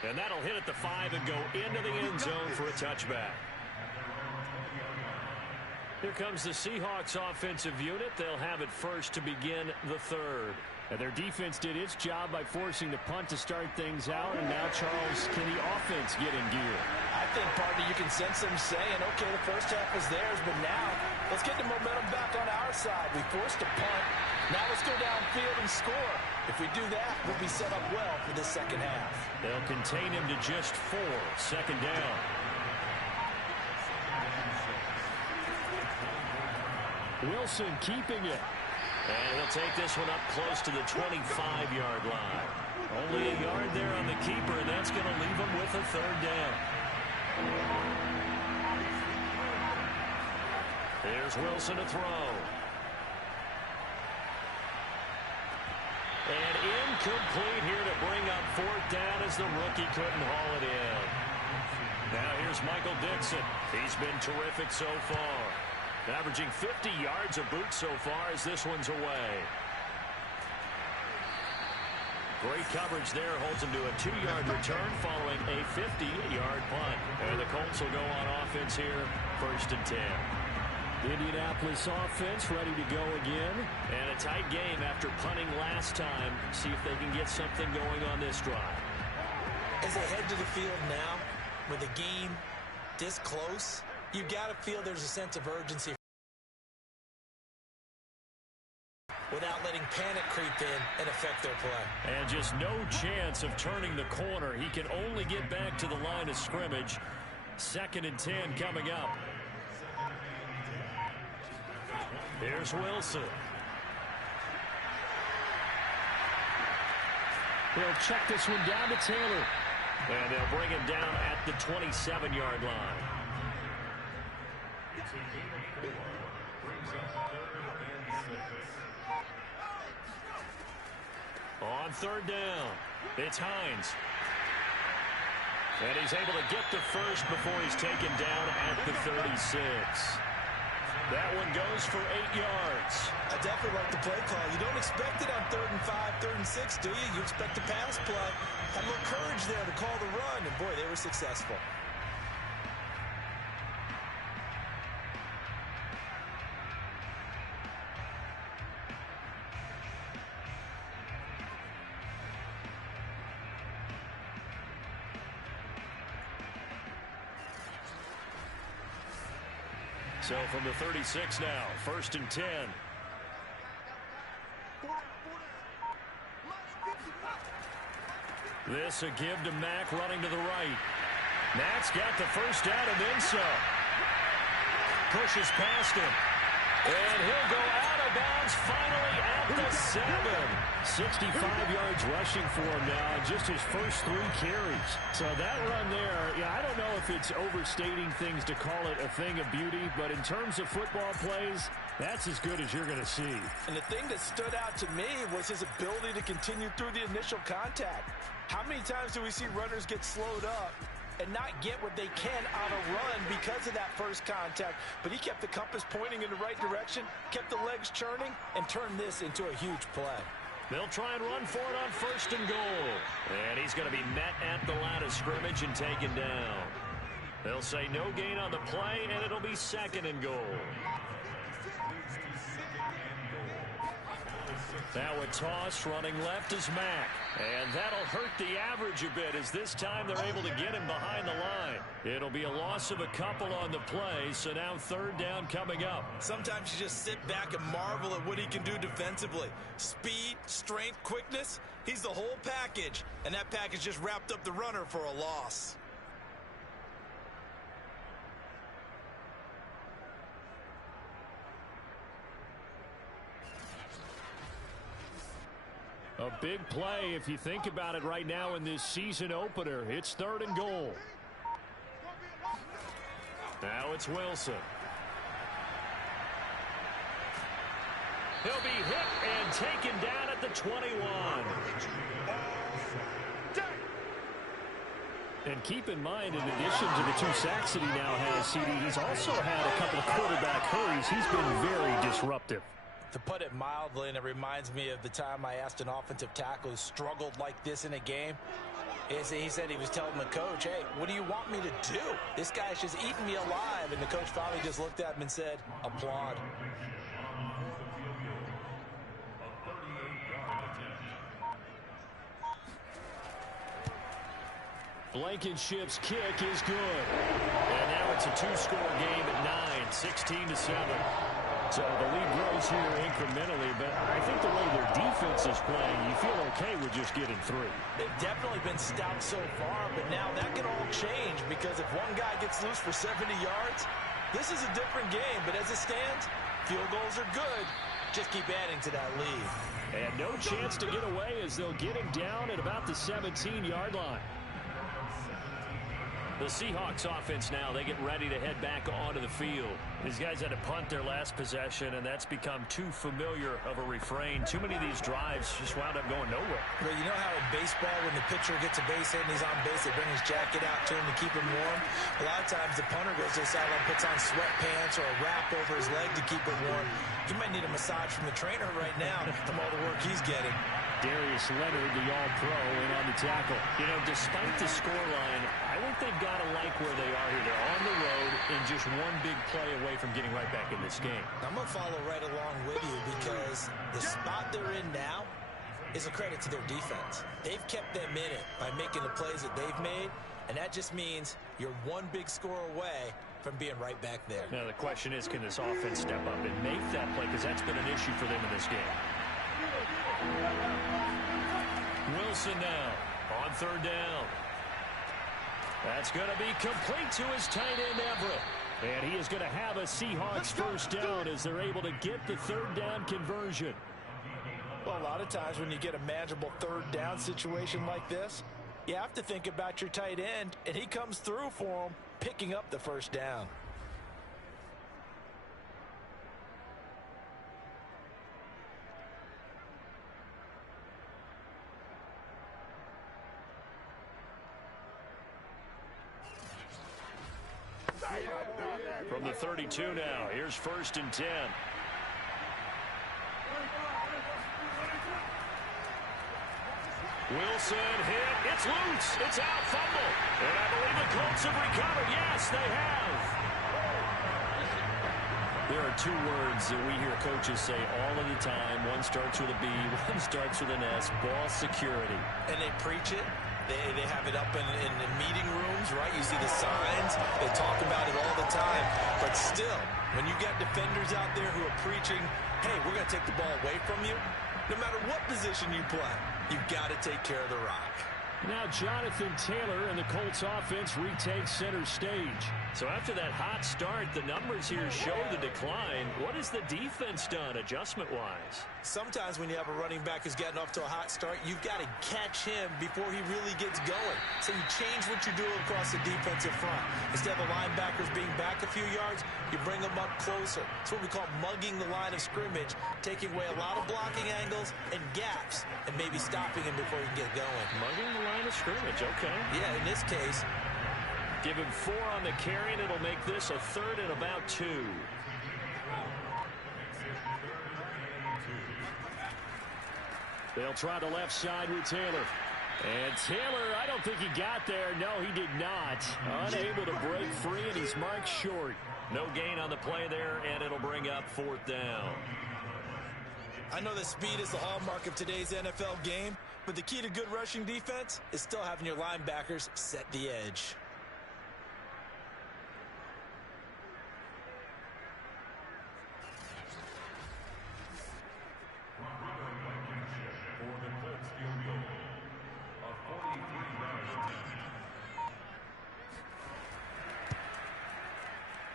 And that'll hit at the 5 and go into the end zone for a touchback. Here comes the Seahawks offensive unit. They'll have it first to begin the 3rd. And their defense did its job by forcing the punt to start things out. And now, Charles, can the offense get in gear? I think, partner, you can sense them saying, okay, the first half was theirs, but now let's get the momentum back on our side. We forced a punt. Now let's go downfield and score. If we do that, we'll be set up well for the second half. They'll contain him to just 4. Second down. Wilson keeping it. And he'll take this one up close to the 25-yard line. Only a yard there on the keeper, and that's going to leave him with a third down. Here's Wilson to throw. And incomplete here to bring up fourth down as the rookie couldn't haul it in. Now here's Michael Dixon. He's been terrific so far. Averaging 50 yards a boot so far as this one's away. Great coverage there. Holds him to a 2-yard return following a 50-yard punt. And the Colts will go on offense here. 1st and 10. Indianapolis offense ready to go again. And a tight game after punting last time. See if they can get something going on this drive. As they head to the field now, with the game this close, you've got to feel there's a sense of urgency without letting panic creep in and affect their play. And just no chance of turning the corner. He can only get back to the line of scrimmage. 2nd and 10 coming up. Here's Wilson. They'll check this one down to Taylor. And they'll bring him down at the 27-yard line. On 3rd down, it's Hines. And he's able to get the first before he's taken down at the 36. That one goes for 8 yards. I definitely like the play call. You don't expect it on 3rd and 5, 3rd and 6, do you? You expect a pass play. Had a little courage there to call the run, and boy, they were successful. So from the 36 now, 1st and 10. This a give to Mack running to the right. Mack's got the first down and then some. Pushes past him. And he'll go out of bounds finally at the 7. 65 yards rushing for him now, just his first 3 carries. So that run there, yeah, I don't know if it's overstating things to call it a thing of beauty, but in terms of football plays, that's as good as you're going to see. And the thing that stood out to me was his ability to continue through the initial contact. How many times do we see runners get slowed up and not get what they can on a run because of that first contact? But he kept the compass pointing in the right direction, kept the legs churning, and turned this into a huge play. They'll try and run for it on 1st and goal. And he's going to be met at the line of scrimmage and taken down. They'll say no gain on the play, and it'll be 2nd and goal. Now a toss running left is Mack. And that'll hurt the average a bit as this time they're able to get him behind the line. It'll be a loss of a couple on the play, so now third down coming up. Sometimes you just sit back and marvel at what he can do defensively. Speed, strength, quickness, he's the whole package. And that package just wrapped up the runner for a loss. A big play if you think about it right now in this season opener. It's 3rd and goal. Now it's Wilson. He'll be hit and taken down at the 21. And keep in mind, in addition to the 2 sacks that he now has, CD, he's also had a couple of quarterback hurries. He's been very disruptive. To put it mildly, and it reminds me of the time I asked an offensive tackle who struggled like this in a game. He said he was telling the coach, hey, what do you want me to do? This guy's just eating me alive. And the coach finally just looked at him and said, applaud. Blankenship's kick is good. And now it's a 2-score game at 9, 16-7. So the lead grows here incrementally, but I think the way their defense is playing, you feel okay with just getting 3. They've definitely been stout so far, but now that can all change because if one guy gets loose for 70 yards, this is a different game. But as it stands, field goals are good. Just keep adding to that lead. And no chance to get away as they'll get him down at about the 17-yard line. The Seahawks offense now, they get ready to head back onto the field. These guys had to punt their last possession, and that's become too familiar of a refrain. Too many of these drives just wound up going nowhere. Well, you know how in baseball, when the pitcher gets a base hit and he's on base, they bring his jacket out to him to keep him warm? A lot of times the punter goes to the sideline, puts on sweatpants or a wrap over his leg to keep it warm. He might need a massage from the trainer right now from all the work he's getting. Darius Leonard, the all-pro, in on the tackle. You know, despite the scoreline, I think they've got to like where they are here. They're on the road and just one big play away from getting right back in this game. I'm going to follow right along with you because the spot they're in now is a credit to their defense. They've kept them in it by making the plays that they've made, and that just means you're one big score away from being right back there. Now, the question is, can this offense step up and make that play? Because that's been an issue for them in this game. Wilson now on 3rd down. That's going to be complete to his tight end, Everett. And he is going to have a Seahawks first down as they're able to get the 3rd down conversion. Well, a lot of times when you get a manageable 3rd down situation like this, you have to think about your tight end, and he comes through for him, picking up the first down. From the 32 now, here's 1st and 10. Wilson hit. It's loose. It's out. Fumble. And I believe the Colts have recovered. Yes, they have. There are 2 words that we hear coaches say all of the time. One starts with a B, one starts with an S. Ball security. And they preach it. They have it up in the meeting rooms, right? You see the signs. They talk about it all the time. But still, when you got defenders out there who are preaching, hey, we're going to take the ball away from you, no matter what position you play, you've got to take care of the rock. Now Jonathan Taylor and the Colts offense retake center stage. So after that hot start, the numbers here show the decline. What has the defense done adjustment-wise? Sometimes when you have a running back who's gotten off to a hot start, you've got to catch him before he really gets going. So you change what you do across the defensive front. Instead of the linebackers being back a few yards, you bring them up closer. It's what we call mugging the line of scrimmage, taking away a lot of blocking angles and gaps, and maybe stopping him before he can get going. Mugging the line of scrimmage, okay. Yeah, in this case, give him 4 on the carry, and it'll make this a 3rd and about 2. They'll try the left side with Taylor. And Taylor, I don't think he got there. No, he did not. Unable to break free, and he's marked short. No gain on the play there, and it'll bring up 4th down. I know that speed is the hallmark of today's NFL game, but the key to good rushing defense is still having your linebackers set the edge.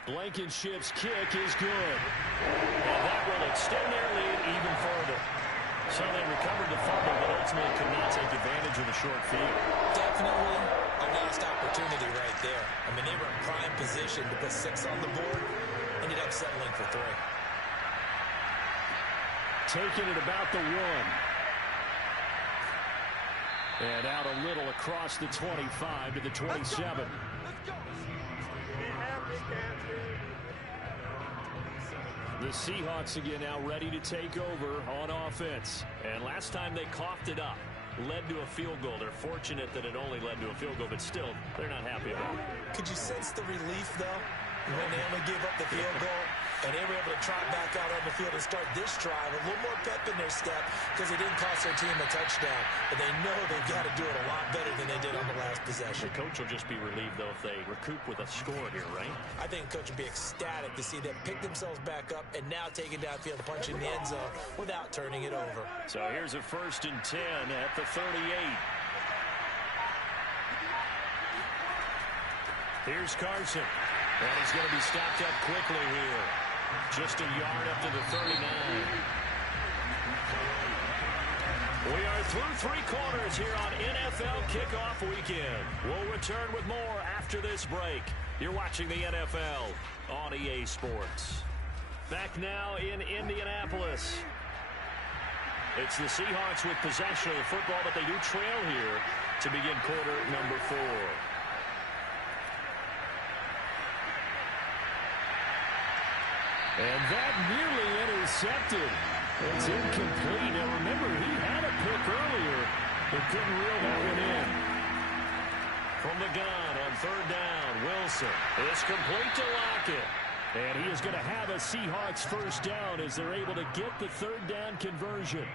Blankenship's kick is good. And that will extend their lead even further. So they recovered the fumble, but ultimately could not take advantage of the short field. Definitely a lost opportunity right there. I mean, they were in prime position to put 6 on the board. Ended up settling for 3. Taking it about the 1. And out a little across the 25 to the 27. Let's go. The Seahawks again now ready to take over on offense. And last time they coughed it up, led to a field goal. They're fortunate that it only led to a field goal, but still, they're not happy about it. Could you sense the relief, though, when they only gave up the field goal and they were able to trot back out on the field and start this drive? A little more pep in their step because it didn't cost their team a touchdown. But they know they've got to do it a lot better than they did on the last possession. The coach will just be relieved, though, if they recoup with a score here, right? I think the coach would be ecstatic to see them pick themselves back up and now take it downfield, punching the end zone without turning it over. So here's a 1st and 10 at the 38. Here's Carson. And he's going to be stopped up quickly here. Just a yard up to the 39. We are through 3 quarters here on NFL Kickoff Weekend. We'll return with more after this break. You're watching the NFL on EA Sports. Back now in Indianapolis. It's the Seahawks with possession of the football, but they do trail here to begin quarter number 4. And that nearly intercepted. It's incomplete. Now remember, he had a pick earlier, but couldn't reel that one in. From the gun on 3rd down, Wilson is complete to Lockett. And he is going to have a Seahawks 1st down as they're able to get the 3rd down conversion.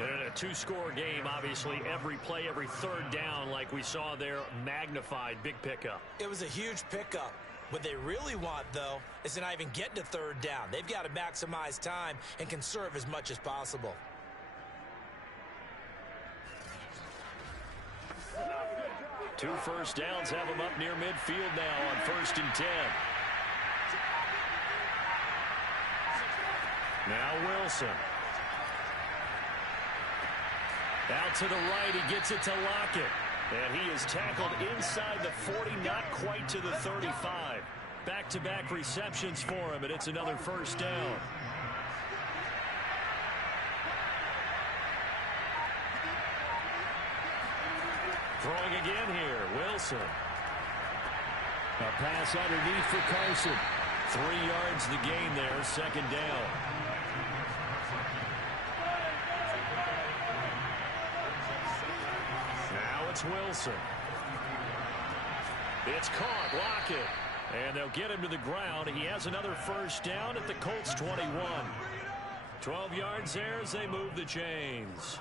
And in a 2-score game, obviously, every play, every 3rd down, like we saw there, magnified, big pickup. It was a huge pickup. What they really want, though, is to not even get to 3rd down. They've got to maximize time and conserve as much as possible. Two 1st downs have them up near midfield now on 1st and 10. Now Wilson. Out to the right, he gets it to Lockett. And he is tackled inside the 40, not quite to the 35. Back-to-back receptions for him, and it's another 1st down. Throwing again here, Wilson. A pass underneath for Carson. 3 yards the gain there, 2nd down. Now it's Wilson. It's caught, Lockett. And they'll get him to the ground. He has another 1st down at the Colts 21. 12 yards there as they move the chains.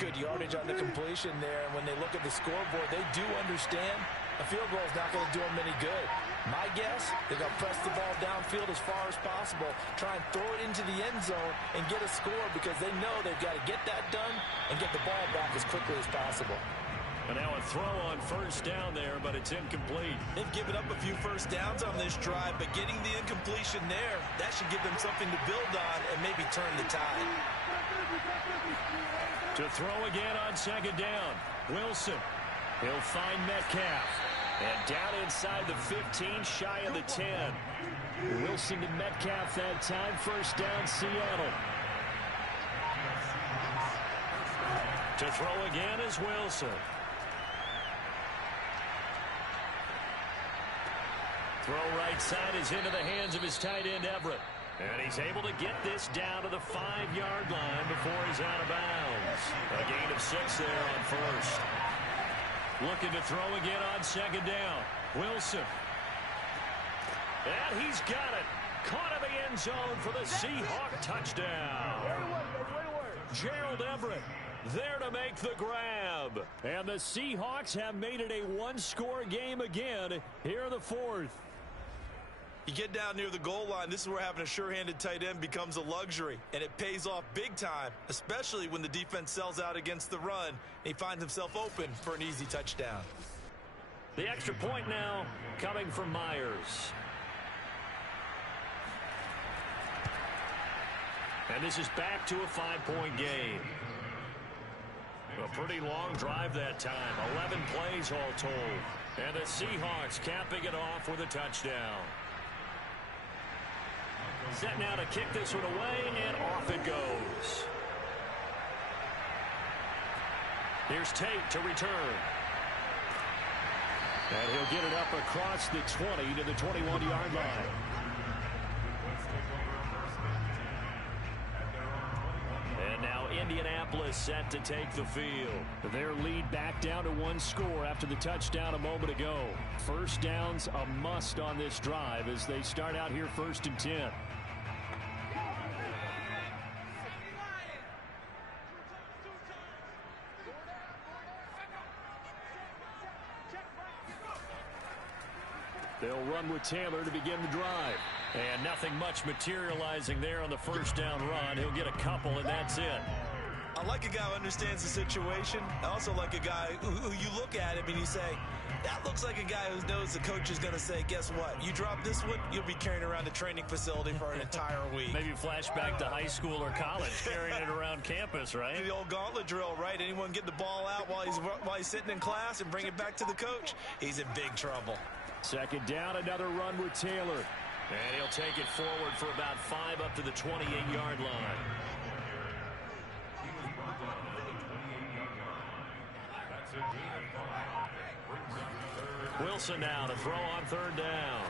Good yardage on the completion there. And when they look at the scoreboard, they do understand a field goal is not going to do them any good. My guess, they're going to press the ball downfield as far as possible, try and throw it into the end zone and get a score because they know they've got to get that done and get the ball back as quickly as possible. And now a throw on 1st down there, but it's incomplete. They've given up a few 1st downs on this drive, but getting the incompletion there, that should give them something to build on and maybe turn the tide. To throw again on 2nd down, Wilson. He'll find Metcalf. And down inside the 15, shy of the 10. Wilson to Metcalf that time. 1st down, Seattle. To throw again is Wilson. Throw right side is into the hands of his tight end, Everett. And he's able to get this down to the 5-yard line before he's out of bounds. A gain of 6 there on 1st. Looking to throw again on 2nd down. Wilson. And he's got it. Caught in the end zone for the Seahawk touchdown. Gerald Everett there to make the grab. And the Seahawks have made it a one-score game again here in the fourth. You get down near the goal line, this is where having a sure-handed tight end becomes a luxury, and it pays off big time, especially when the defense sells out against the run, and he finds himself open for an easy touchdown. The extra point now coming from Myers. And this is back to a 5-point game. A pretty long drive that time. 11 plays all told. And the Seahawks capping it off with a touchdown. Set now to kick this one away, and off it goes. Here's Tate to return. And he'll get it up across the 20 to the 21-yard line. And now Indianapolis set to take the field. Their lead back down to one score after the touchdown a moment ago. First down's a must on this drive as they start out here 1st and 10. They'll run with Taylor to begin the drive. And nothing much materializing there on the first down run. He'll get a couple, and that's it. I like a guy who understands the situation. I also like a guy who you look at him and you say, that looks like a guy who knows the coach is going to say, guess what? You drop this one, you'll be carrying around the training facility for an entire week. Maybe flashback to high school or college, carrying it around campus, right? The old gauntlet drill, right? Anyone get the ball out while he's sitting in class and bring it back to the coach, he's in big trouble. Second down, another run with Taylor. And he'll take it forward for about 5 up to the 28-yard line. Wilson now to throw on third down.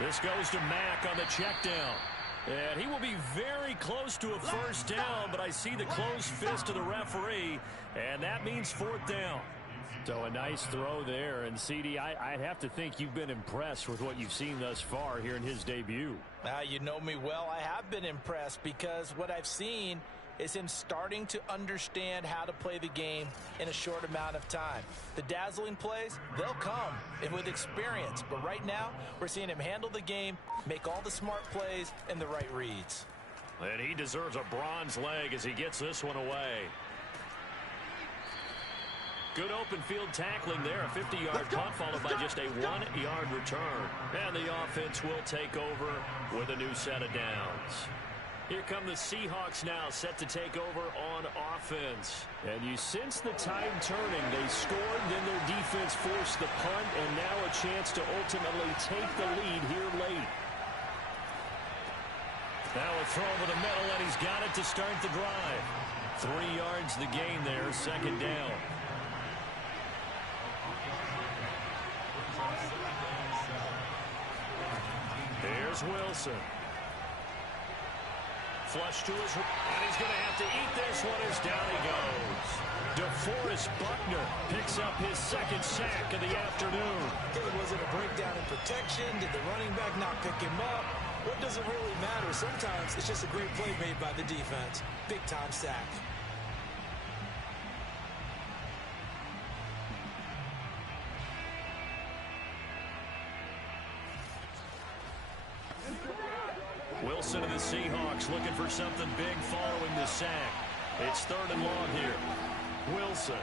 This goes to Mack on the check down. And he will be very close to a first down, but I see the closed fist of the referee, and that means 4th down. So a nice throw there, and CD, I'd have to think you've been impressed with what you've seen thus far here in his debut. You know me well. I have been impressed because what I've seen is him starting to understand how to play the game in a short amount of time. The dazzling plays, they'll come and with experience. But right now, we're seeing him handle the game, make all the smart plays, and the right reads. And he deserves a bronze leg as he gets this one away. Good open field tackling there. A 50-yard punt followed by just a 1-yard return. And the offense will take over with a new set of downs. Here come the Seahawks now, set to take over on offense. And you sense the tide turning. They scored, then their defense forced the punt, and now a chance to ultimately take the lead here late. Now a throw over the middle, and he's got it to start the drive. 3 yards the gain there, second down. Here's Wilson. Flush to his, and he's going to have to eat this one as down he goes. DeForest Buckner picks up his second sack of the afternoon. Was it a breakdown in protection? Did the running back not pick him up? What does it really matter? Sometimes it's just a great play made by the defense. Big-time sack. Wilson and the Seahawks looking for something big following the sack. It's 3rd and long here. Wilson.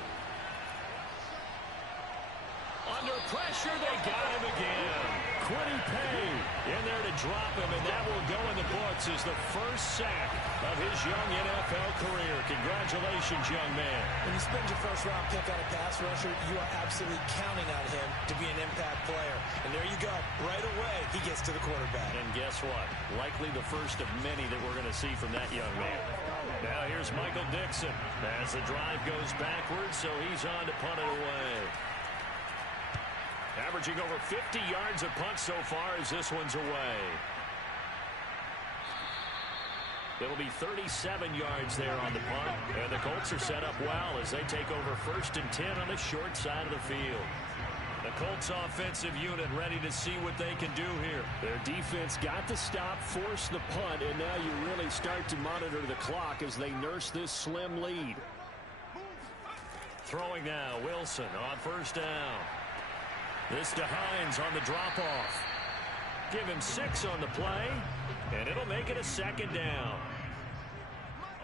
Under pressure, they got him again. Quiddy Pay in there to drop him, and that will go in the books as the first sack of his young NFL career. Congratulations, young man. When you spend your first-round pick on a pass rusher, you are absolutely counting on him to be an impact player. And there you go. Right away, he gets to the quarterback. And guess what? Likely the first of many that we're going to see from that young man. Now here's Michael Dixon as the drive goes backwards, so he's on to punt it away. Averaging over 50 yards of punt so far as this one's away. It'll be 37 yards there on the punt. And the Colts are set up well as they take over 1st and 10 on the short side of the field. The Colts offensive unit ready to see what they can do here. Their defense got the stop, forced the punt, and now you really start to monitor the clock as they nurse this slim lead. Throwing now, Wilson on first down. This to Hines on the drop-off. Give him 6 on the play, and it'll make it a second down.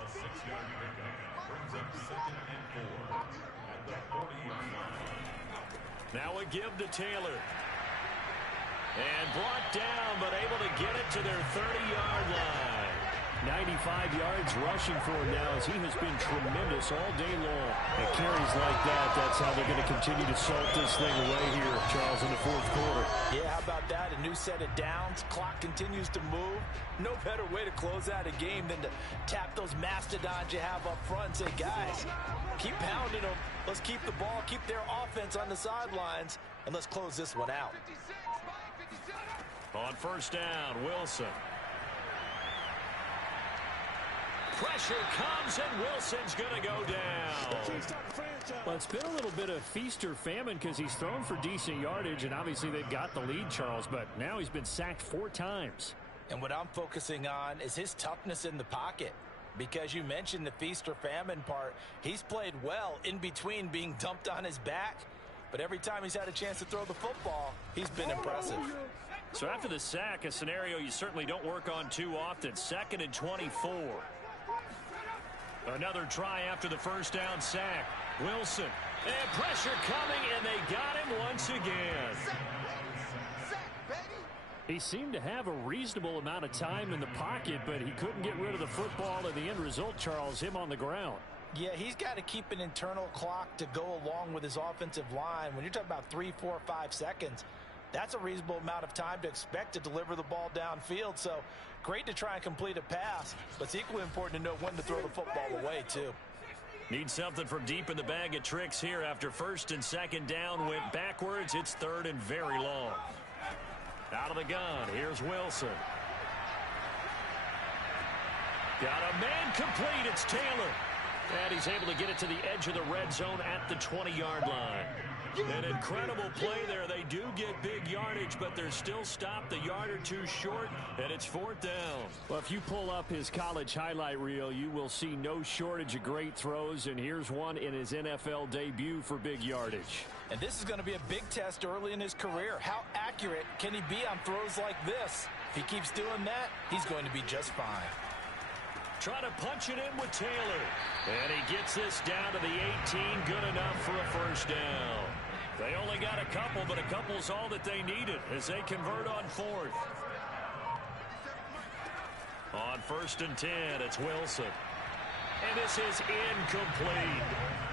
A 6-yard pickup brings up 2nd and 4 at the 40-yard line. Now a give to Taylor. And brought down, but able to get it to their 30-yard line. 95 yards rushing for him now as he has been tremendous all day long. And carries like that, that's how they're going to continue to salt this thing away here, Charles, in the fourth quarter. Yeah, how about that? A new set of downs. Clock continues to move. No better way to close out a game than to tap those mastodons you have up front and say, guys, keep pounding them. Let's keep the ball, keep their offense on the sidelines, and let's close this one out. On first down, Wilson. Pressure comes, and Wilson's going to go down. Well, it's been a little bit of feast or famine because he's thrown for decent yardage, and obviously they've got the lead, Charles, but now he's been sacked 4 times. And what I'm focusing on is his toughness in the pocket. Because you mentioned the feast or famine part, he's played well in between being dumped on his back. But every time he's had a chance to throw the football, he's been impressive. So after the sack, a scenario you certainly don't work on too often. 2nd and 24. Another try after the first down sack. Wilson. And pressure coming, and they got him once again. He seemed to have a reasonable amount of time in the pocket, but he couldn't get rid of the football, and the end result, Charles, him on the ground. Yeah, he's got to keep an internal clock to go along with his offensive line. When you're talking about 3, 4, 5 seconds, that's a reasonable amount of time to expect to deliver the ball downfield. So great to try and complete a pass, but it's equally important to know when to throw the football away, too. Need something from deep in the bag of tricks here after 1st and 2nd down went backwards. It's 3rd and very long. Out of the gun, here's Wilson. Got a man complete, it's Taylor. And he's able to get it to the edge of the red zone at the 20-yard line. An incredible play there. They do get big yardage, but they're still stopped a yard or 2 short, and it's 4th down. Well, if you pull up his college highlight reel, you will see no shortage of great throws, and here's one in his NFL debut for big yardage. And this is going to be a big test early in his career. How accurate can he be on throws like this? If he keeps doing that, he's going to be just fine. Trying to punch it in with Taylor. And he gets this down to the 18. Good enough for a first down. They only got a couple, but a couple's all that they needed as they convert on 4th. On 1st and 10, it's Wilson. And this is incomplete.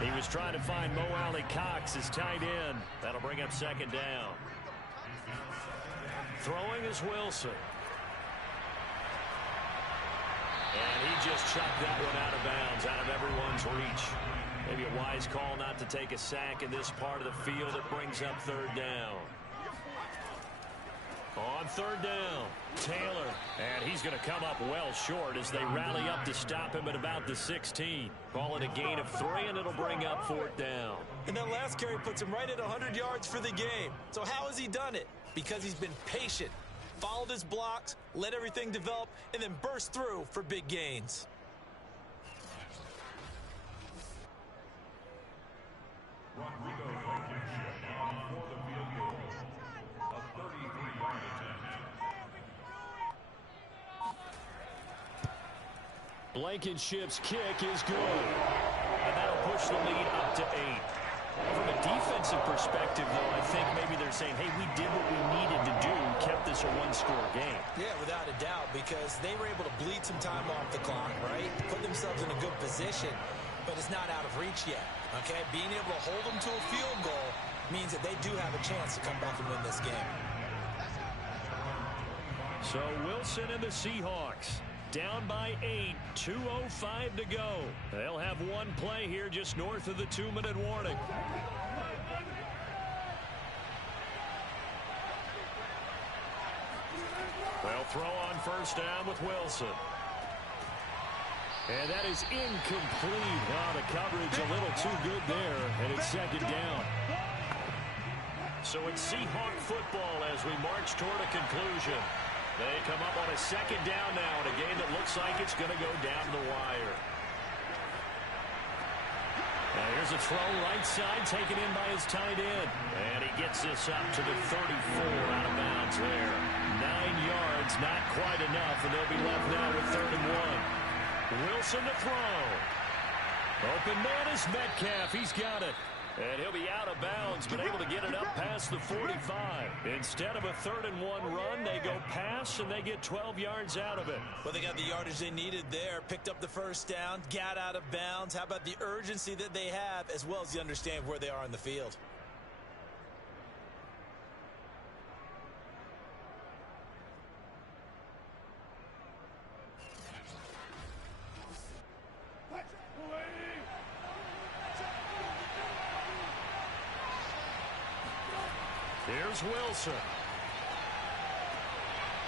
He was trying to find Mo Alley Cox, his tight end. That'll bring up 2nd down. Throwing is Wilson. And he just chucked that one out of bounds, out of everyone's reach. Maybe a wise call not to take a sack in this part of the field. It brings up 3rd down. On 3rd down, Taylor. And he's going to come up well short as they rally up to stop him at about the 16. Call it a gain of 3, and it'll bring up 4th down. And that last carry puts him right at 100 yards for the game. So how has he done it? Because he's been patient, followed his blocks, let everything develop, and then burst through for big gains. Rodrigo Blankenship for the field goal. A 33-yard attempt. Blankenship's kick is good. And that'll push the lead up to 8. From a defensive perspective, though, I think maybe they're saying, hey, we did what we needed to do, kept this a 1-score game. Yeah, without a doubt, because they were able to bleed some time off the clock, right? Put themselves in a good position, but it's not out of reach yet, okay? Being able to hold them to a field goal means that they do have a chance to come back and win this game. So Wilson and the Seahawks down by 8, 2:05 to go. They'll have one play here just north of the 2-minute warning. They'll throw on first down with Wilson. And that is incomplete. Oh, the coverage a little too good there, and it's 2nd down. So it's Seahawk football as we march toward a conclusion. They come up on a second down now in a game that looks like it's going to go down the wire. Now here's a throw right side taken in by his tight end. And he gets this up to the 34 out of bounds there. 9 yards, not quite enough, and they'll be left now with 3rd and 1. Wilson to throw. Open man is Metcalf. He's got it. And he'll be out of bounds, but able to get it up past the 45. Instead of a 3rd and 1 run, they go pass, and they get 12 yards out of it. Well, they got the yardage they needed there, picked up the first down, got out of bounds. How about the urgency that they have, as well as the understanding where they are in the field? Here's Wilson.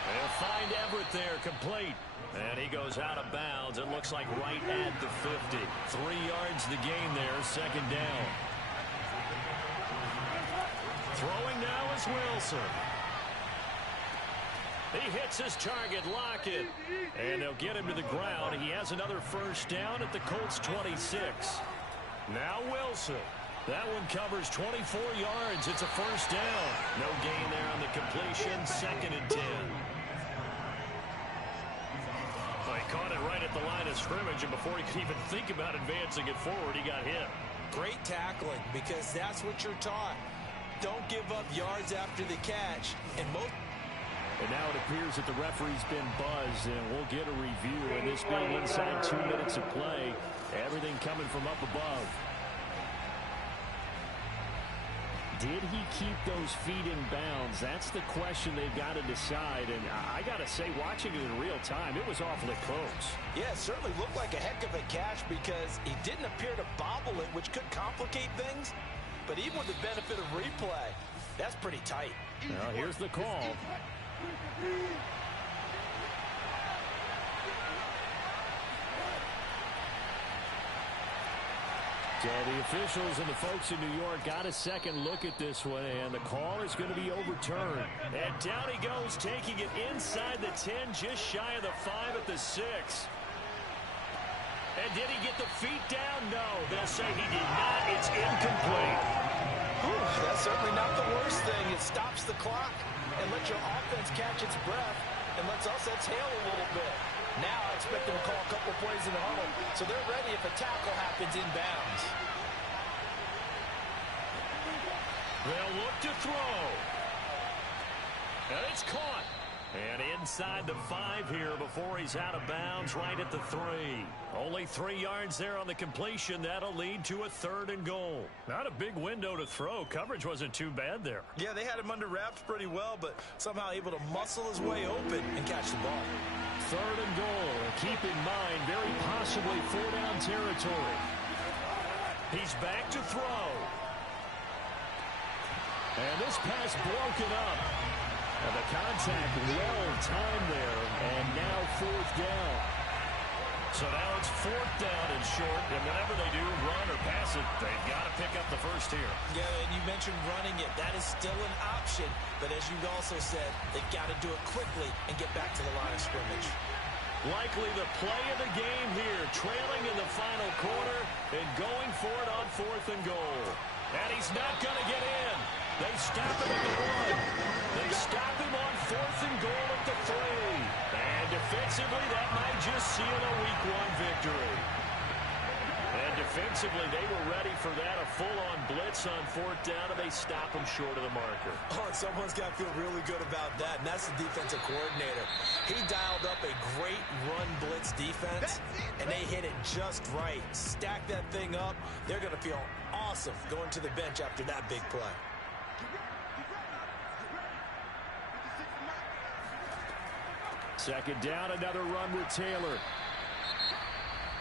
They'll find Everett there, complete. And he goes out of bounds. It looks like right at the 50. 3 yards the gain there, 2nd down. Throwing now is Wilson. He hits his target, Lockett. And they'll get him to the ground. He has another first down at the Colts 26. Now Wilson. That one covers 24 yards. It's a first down. No gain there on the completion. 2nd and 10. Well, he caught it right at the line of scrimmage, and before he could even think about advancing it forward, he got hit. Great tackling, because that's what you're taught. Don't give up yards after the catch. And now it appears that the referee's been buzzed, and we'll get a review. And this being inside 2 minutes of play, everything coming from up above. Did he keep those feet in bounds? That's the question they've got to decide. And I got to say, watching it in real time, it was awfully close. Yeah, it certainly looked like a heck of a catch because he didn't appear to bobble it, which could complicate things. But even with the benefit of replay, that's pretty tight. Well, here's the call. So the officials and the folks in New York got a second look at this one, and the call is going to be overturned. And down he goes, taking it inside the 10, just shy of the 5 at the 6. And did he get the feet down? No. They'll say he did not. It's incomplete. Whew, that's certainly not the worst thing. It stops the clock and lets your offense catch its breath and lets us exhale a little bit. Now I expect them to call a couple plays in the huddle, so they're ready if a tackle happens inbounds. They'll look to throw. And it's caught. And inside the 5 here before he's out of bounds, right at the 3. Only 3 yards there on the completion. That'll lead to a 3rd and goal. Not a big window to throw. Coverage wasn't too bad there. Yeah, they had him under wraps pretty well, but somehow able to muscle his way open and catch the ball. 3rd and goal. Keep in mind, very possibly 4-down territory. He's back to throw. And this pass broken up. And the contact well timed there. And now 4th down. So now it's 4th down and short. And whenever they do run or pass it, they've got to pick up the first here. Yeah, and you mentioned running it. That is still an option. But as you also said, they've got to do it quickly and get back to the line of scrimmage. Likely the play of the game here. Trailing in the final quarter and going for it on 4th and goal. And he's not going to get in. They stop him at the 1. They stop him on 4th and goal at the 3. And defensively, that might just seal a Week 1 victory. And defensively, they were ready for that. A full-on blitz on 4th down, and they stop him short of the marker. Oh, and someone's got to feel really good about that, and that's the defensive coordinator. He dialed up a great run blitz defense, and they hit it just right. Stack that thing up. They're going to feel awesome going to the bench after that big play. Second down, another run with Taylor.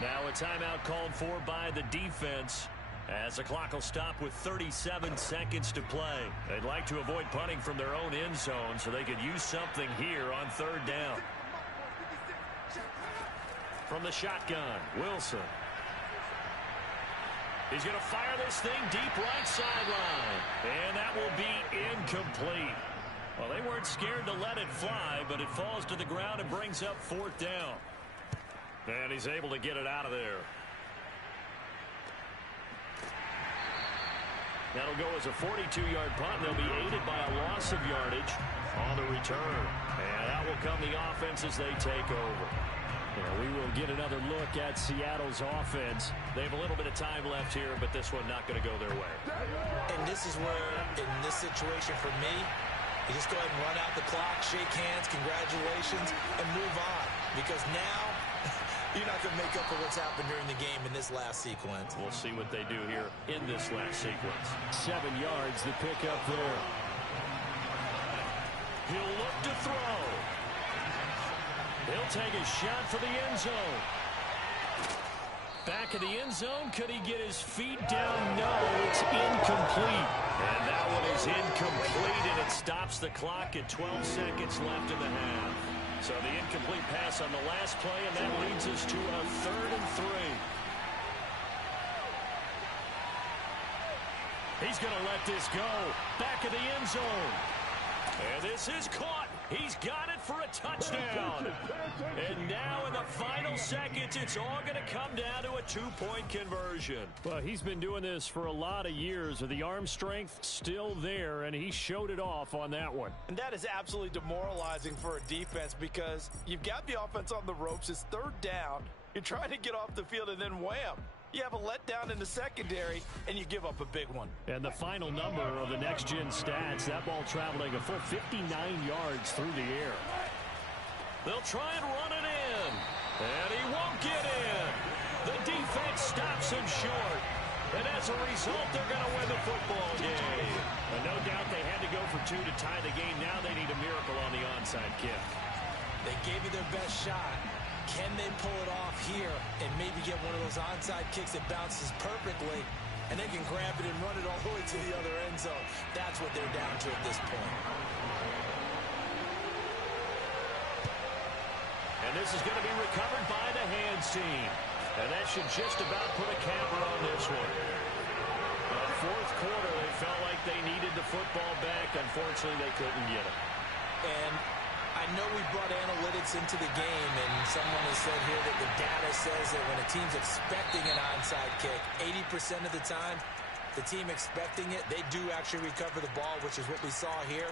Now a timeout called for by the defense as the clock will stop with 37 seconds to play. They'd like to avoid punting from their own end zone so they could use something here on 3rd down. From the shotgun, Wilson. He's going to fire this thing deep right sideline. And that will be incomplete. Well, they weren't scared to let it fly, but it falls to the ground and brings up 4th down. And he's able to get it out of there. That'll go as a 42-yard punt. They'll be aided by a loss of yardage on the return. And that will come the offense as they take over. We will get another look at Seattle's offense. They have a little bit of time left here, but this one not going to go their way. And this is where, in this situation for me, you just go ahead and run out the clock, shake hands, congratulations, and move on. Because now, you're not going to make up for what's happened during the game in this last sequence. We'll see what they do here in this last sequence. 7 yards, the pickup there. He'll look to throw. He'll take a shot for the end zone. Back of the end zone. Could he get his feet down? No, it's incomplete. And that one is incomplete, and it stops the clock at 12 seconds left in the half. So the incomplete pass on the last play, and that leads us to a 3rd and 3. He's going to let this go. Back of the end zone. And this is caught. He's got it for a touchdown. And now in the final seconds, it's all going to come down to a 2-point conversion. Well, he's been doing this for a lot of years. With the arm strength still there, and he showed it off on that one. And that is absolutely demoralizing for a defense because you've got the offense on the ropes. It's 3rd down. You're trying to get off the field, and then wham. You have a letdown in the secondary, and you give up a big one. And the final number of the next-gen stats, that ball traveling a full 59 yards through the air. They'll try and run it in. And he won't get in. The defense stops him short. And as a result, they're going to win the football game. And no doubt they had to go for 2 to tie the game. Now they need a miracle on the onside kick. They gave it their best shot. Can they pull it off here and maybe get one of those onside kicks that bounces perfectly, and they can grab it and run it all the way to the other end zone? That's what they're down to at this point. And this is going to be recovered by the hands team. And that should just about put a capper on this one. The 4th quarter, they felt like they needed the football back. Unfortunately, they couldn't get it. And I know we brought analytics into the game, and someone has said here that the data says that when a team's expecting an onside kick, 80% of the time, the team expecting it, they do actually recover the ball, which is what we saw here.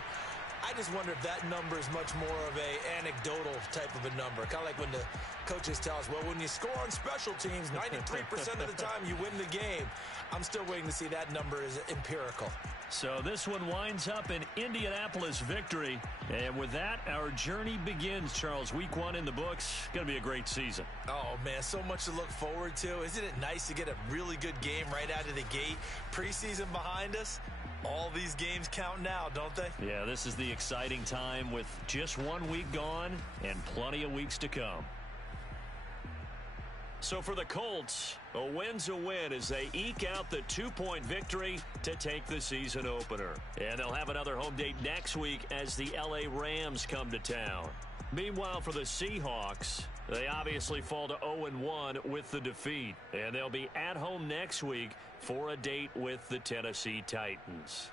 I just wonder if that number is much more of a anecdotal type of a number. Kind of like when the coaches tell us, well, when you score on special teams, 93% of the time you win the game. I'm still waiting to see that number is empirical. So this one winds up an Indianapolis victory. And with that, our journey begins, Charles. Week 1 in the books. Going to be a great season. Oh, man, so much to look forward to. Isn't it nice to get a really good game right out of the gate? Preseason behind us. All these games count now, don't they? Yeah, this is the exciting time with just 1 week gone and plenty of weeks to come. So for the Colts, a win's a win as they eke out the 2-point victory to take the season opener. And they'll have another home date next week as the LA Rams come to town. Meanwhile, for the Seahawks, they obviously fall to 0-1 with the defeat. And they'll be at home next week for a date with the Tennessee Titans.